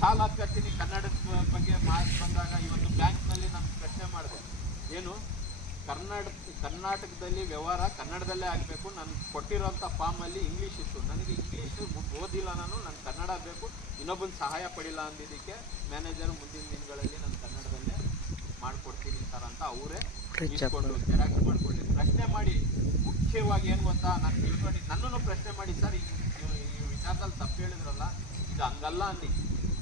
ಶಾಲಾ ಕರ್ತೀನಿ ಕನ್ನಡದ ಬಗ್ಗೆ ಮಾತು ಬಂದಾಗ ಇವತ್ತು ಬ್ಯಾಂಕ್ನಲ್ಲಿ ನಾನು ಪ್ರಶ್ನೆ ಮಾಡಿದೆ, ಏನು ಕರ್ನಾಟಕದಲ್ಲಿ ವ್ಯವಹಾರ ಕನ್ನಡದಲ್ಲೇ ಆಗಬೇಕು, ನಾನು ಕೊಟ್ಟಿರೋಂಥ ಫಾರ್ಮಲ್ಲಿ ಇಂಗ್ಲೀಷ್ ಇತ್ತು, ನನಗೆ ಇಂಗ್ಲೀಷು ಓದಿಲ್ಲ, ನಾನು ಕನ್ನಡ ಬೇಕು, ಇನ್ನೊಬ್ಬನ ಸಹಾಯ ಪಡಿಲ್ಲ ಅಂದಿದ್ದಕ್ಕೆ ಮ್ಯಾನೇಜರು ಮುಂದಿನ ದಿನಗಳಲ್ಲಿ ನಾನು ಕನ್ನಡದಲ್ಲೇ ಮಾಡಿಕೊಡ್ತೀನಿ ಸರ್ ಅಂತ ಅವರೇ ಇಟ್ಕೊಂಡು ಜೆರಾಕ್ಸ್ ಮಾಡಿಕೊಳ್ಳಿ. ಪ್ರಶ್ನೆ ಮಾಡಿ, ಮುಖ್ಯವಾಗಿ ಏನು ಗೊತ್ತಾ, ನಾನು ತಿಳ್ಕೊಂಡು ನನ್ನನ್ನು ಪ್ರಶ್ನೆ ಮಾಡಿ, ಸರ್ ಈ ವಿಚಾರದಲ್ಲಿ ತಪ್ಪು ಹೇಳಿದ್ರಲ್ಲ, ಇದು ಹಂಗಲ್ಲ ಅನ್ನಿ,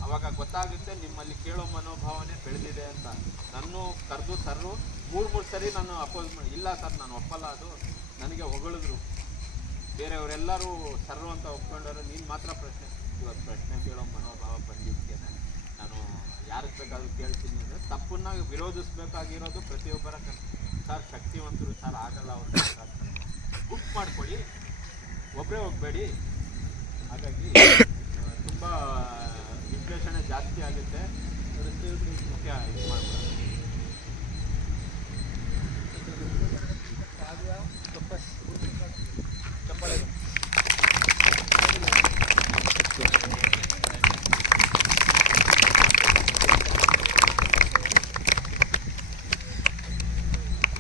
ಅವಾಗ ಗೊತ್ತಾಗುತ್ತೆ ನಿಮ್ಮಲ್ಲಿ ಕೇಳೋ ಮನೋಭಾವನೆ ಬೆಳೆದಿದೆ ಅಂತ. ನಾನು ಕರೆದು ಸರ್ರು ಮೂರು ಸರಿ ನಾನು ಅಪೋಸ್ ಮಾಡಿ, ಇಲ್ಲ ಸರ್ ನಾನು ಒಪ್ಪಲ್ಲ, ಅದು ನನಗೆ ಹೊಗಳಿದ್ರು. ಬೇರೆಯವರೆಲ್ಲರೂ ಸರ್ರು ಅಂತ ಒಪ್ಕೊಂಡವರು, ನೀನು ಮಾತ್ರ ಪ್ರಶ್ನೆ. ಇವತ್ತು ಪ್ರಶ್ನೆ ಕೇಳೋ ಮನೋಭಾವ ಬಂದಿದ್ದೇನೆ. ನಾನು ಯಾರಿಗೆ ಬೇಕಾದ್ರೂ ಕೇಳ್ತೀನಿ ಅಂದರೆ ತಪ್ಪನ್ನು ವಿರೋಧಿಸಬೇಕಾಗಿರೋದು ಪ್ರತಿಯೊಬ್ಬರ ಸರ್ ಶಕ್ತಿವಂತರು ಸರ್ ಆಗಲ್ಲ, ಅವ್ರು ಬುಕ್ ಮಾಡ್ಕೊಳ್ಳಿ, ಒಬ್ಬರೇ ಹೋಗಬೇಡಿ. ಹಾಗಾಗಿ ತುಂಬ ವಿಶ್ಲೇಷಣೆ ಜಾಸ್ತಿ ಆಗುತ್ತೆ, ಮುಖ್ಯ ಇದು ಮಾಡ್ತಾರೆ.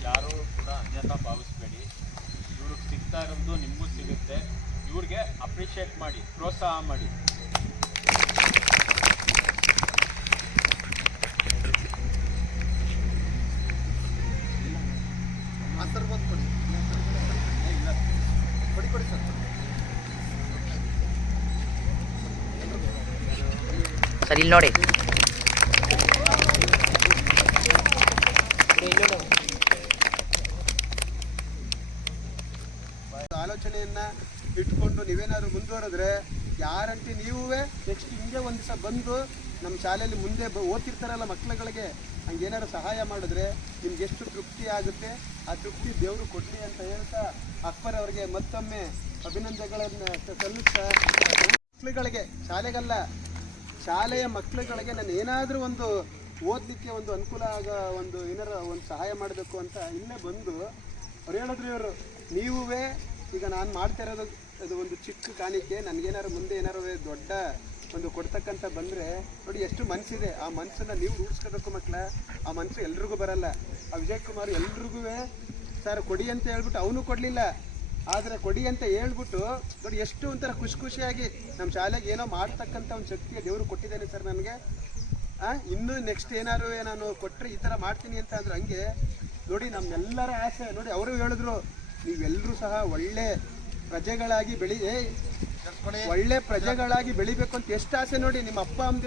ಯಾರು ಕೂಡ ಅನ್ಯತಾ ಭಾವಿಸ್ಬೇಡಿ. ಇವ್ರಿಗೆ ಸಿಗ್ತಾ ಇರೋದು ನಿಮಗೂ ಸಿಗುತ್ತೆ. ಇವ್ರಿಗೆ ಅಪ್ರಿಷಿಯೇಟ್ ಮಾಡಿ, ಪ್ರೋತ್ಸಾಹ ಮಾಡಿ. ಸರ್ ಒಂದು ಕೊಡಿ ಸರ್. ಸರ್ ಇಲ್ಲಿ ನೋಡಿ, ಆಲೋಚನೆಯನ್ನ ಇಟ್ಕೊಂಡು ನೀವೇನಾದ್ರು ಮುಂದುವರೆದ್ರೆ ಗ್ಯಾರಂಟಿ ನೀವೇ ನೆಕ್ಸ್ಟ್ ಹಿಂಗೆ ಒಂದು ದಿವಸ ಬಂದು ನಮ್ಮ ಶಾಲೆಯಲ್ಲಿ ಮುಂದೆ ಓದ್ತಿರ್ತಾರಲ್ಲ ಮಕ್ಕಳುಗಳಿಗೆ, ಹಂಗೇನಾದ್ರು ಸಹಾಯ ಮಾಡಿದ್ರೆ ನಿಮ್ಗೆ ಎಷ್ಟು ತೃಪ್ತಿ ಆಗುತ್ತೆ, ಆ ತೃಪ್ತಿ ದೇವರು ಕೊಡಲಿ ಅಂತ ಹೇಳ್ತಾ ಅಕ್ಬರ್ ಅವರಿಗೆ ಮತ್ತೊಮ್ಮೆ ಅಭಿನಂದನೆಗಳನ್ನು ಸಲ್ಲಿಸ್ತಾ, ಮಕ್ಕಳುಗಳಿಗೆ, ಶಾಲೆಗಲ್ಲ, ಶಾಲೆಯ ಮಕ್ಕಳುಗಳಿಗೆ ನಾನು ಏನಾದರೂ ಒಂದು ಓದಲಿಕ್ಕೆ ಒಂದು ಅನುಕೂಲ ಆಗೋ ಒಂದು ಏನಾರ ಒಂದು ಸಹಾಯ ಮಾಡಬೇಕು ಅಂತ ಇಲ್ಲೇ ಬಂದು ಅವ್ರು ಹೇಳಿದ್ರು. ಇವರು ನೀವೇ ಈಗ ನಾನು ಮಾಡ್ತಾ ಇರೋದು ಅದು ಒಂದು ಚಿಕ್ಕ ಕಾಣಿಕೆ, ನನಗೇನಾರು ಮುಂದೆ ಏನಾರು ದೊಡ್ಡ ಒಂದು ಕೊಡ್ತಕ್ಕಂಥ ಬಂದರೆ ನೋಡಿ ಎಷ್ಟು ಮನಸ್ಸಿದೆ. ಆ ಮನಸ್ಸನ್ನು ನೀವು ರೂಢಿಸ್ಕೋಬೇಕು ಮಕ್ಕಳ. ಆ ಮನಸ್ಸು ಎಲ್ರಿಗೂ ಬರಲ್ಲ. ಆ ವಿಜಯ್ ಕುಮಾರ್ ಎಲ್ರಿಗೂ ಸರ್ ಕೊಡಿ ಅಂತ ಹೇಳ್ಬಿಟ್ಟು ಅವನು ಕೊಡಲಿಲ್ಲ, ಆದರೆ ಕೊಡಿ ಅಂತ ಹೇಳ್ಬಿಟ್ಟು ನೋಡಿ ಎಷ್ಟು ಒಂಥರ ಖುಷಿಯಾಗಿ ನಮ್ಮ ಶಾಲೆಗೆ ಏನೋ ಮಾಡ್ತಕ್ಕಂಥ ಒಂದು ಶಕ್ತಿಯ ದೇವರು ಕೊಟ್ಟಿದ್ದೇನೆ ಸರ್ ನನಗೆ. ಇನ್ನೂ ನೆಕ್ಸ್ಟ್ ಏನಾರು ನಾನು ಕೊಟ್ಟರೆ ಈ ಥರ ಮಾಡ್ತೀನಿ ಅಂತ ಅಂದ್ರು. ಹಂಗೆ ನೋಡಿ ನಮ್ಮೆಲ್ಲರ ಆಸೆ ನೋಡಿ, ಅವರು ಹೇಳಿದ್ರು ನೀವೆಲ್ಲರೂ ಸಹ ಒಳ್ಳೆ ಪ್ರಜೆಗಳಾಗಿ ಒಳ್ಳೆ ಪ್ರಜೆಗಳಾಗಿ ಬೆಳಿಬೇಕು ಅಂತ ಎಷ್ಟು ಆಸೆ ನೋಡಿ. ನಿಮ್ಮ ಅಪ್ಪ ಅಮ್ಮ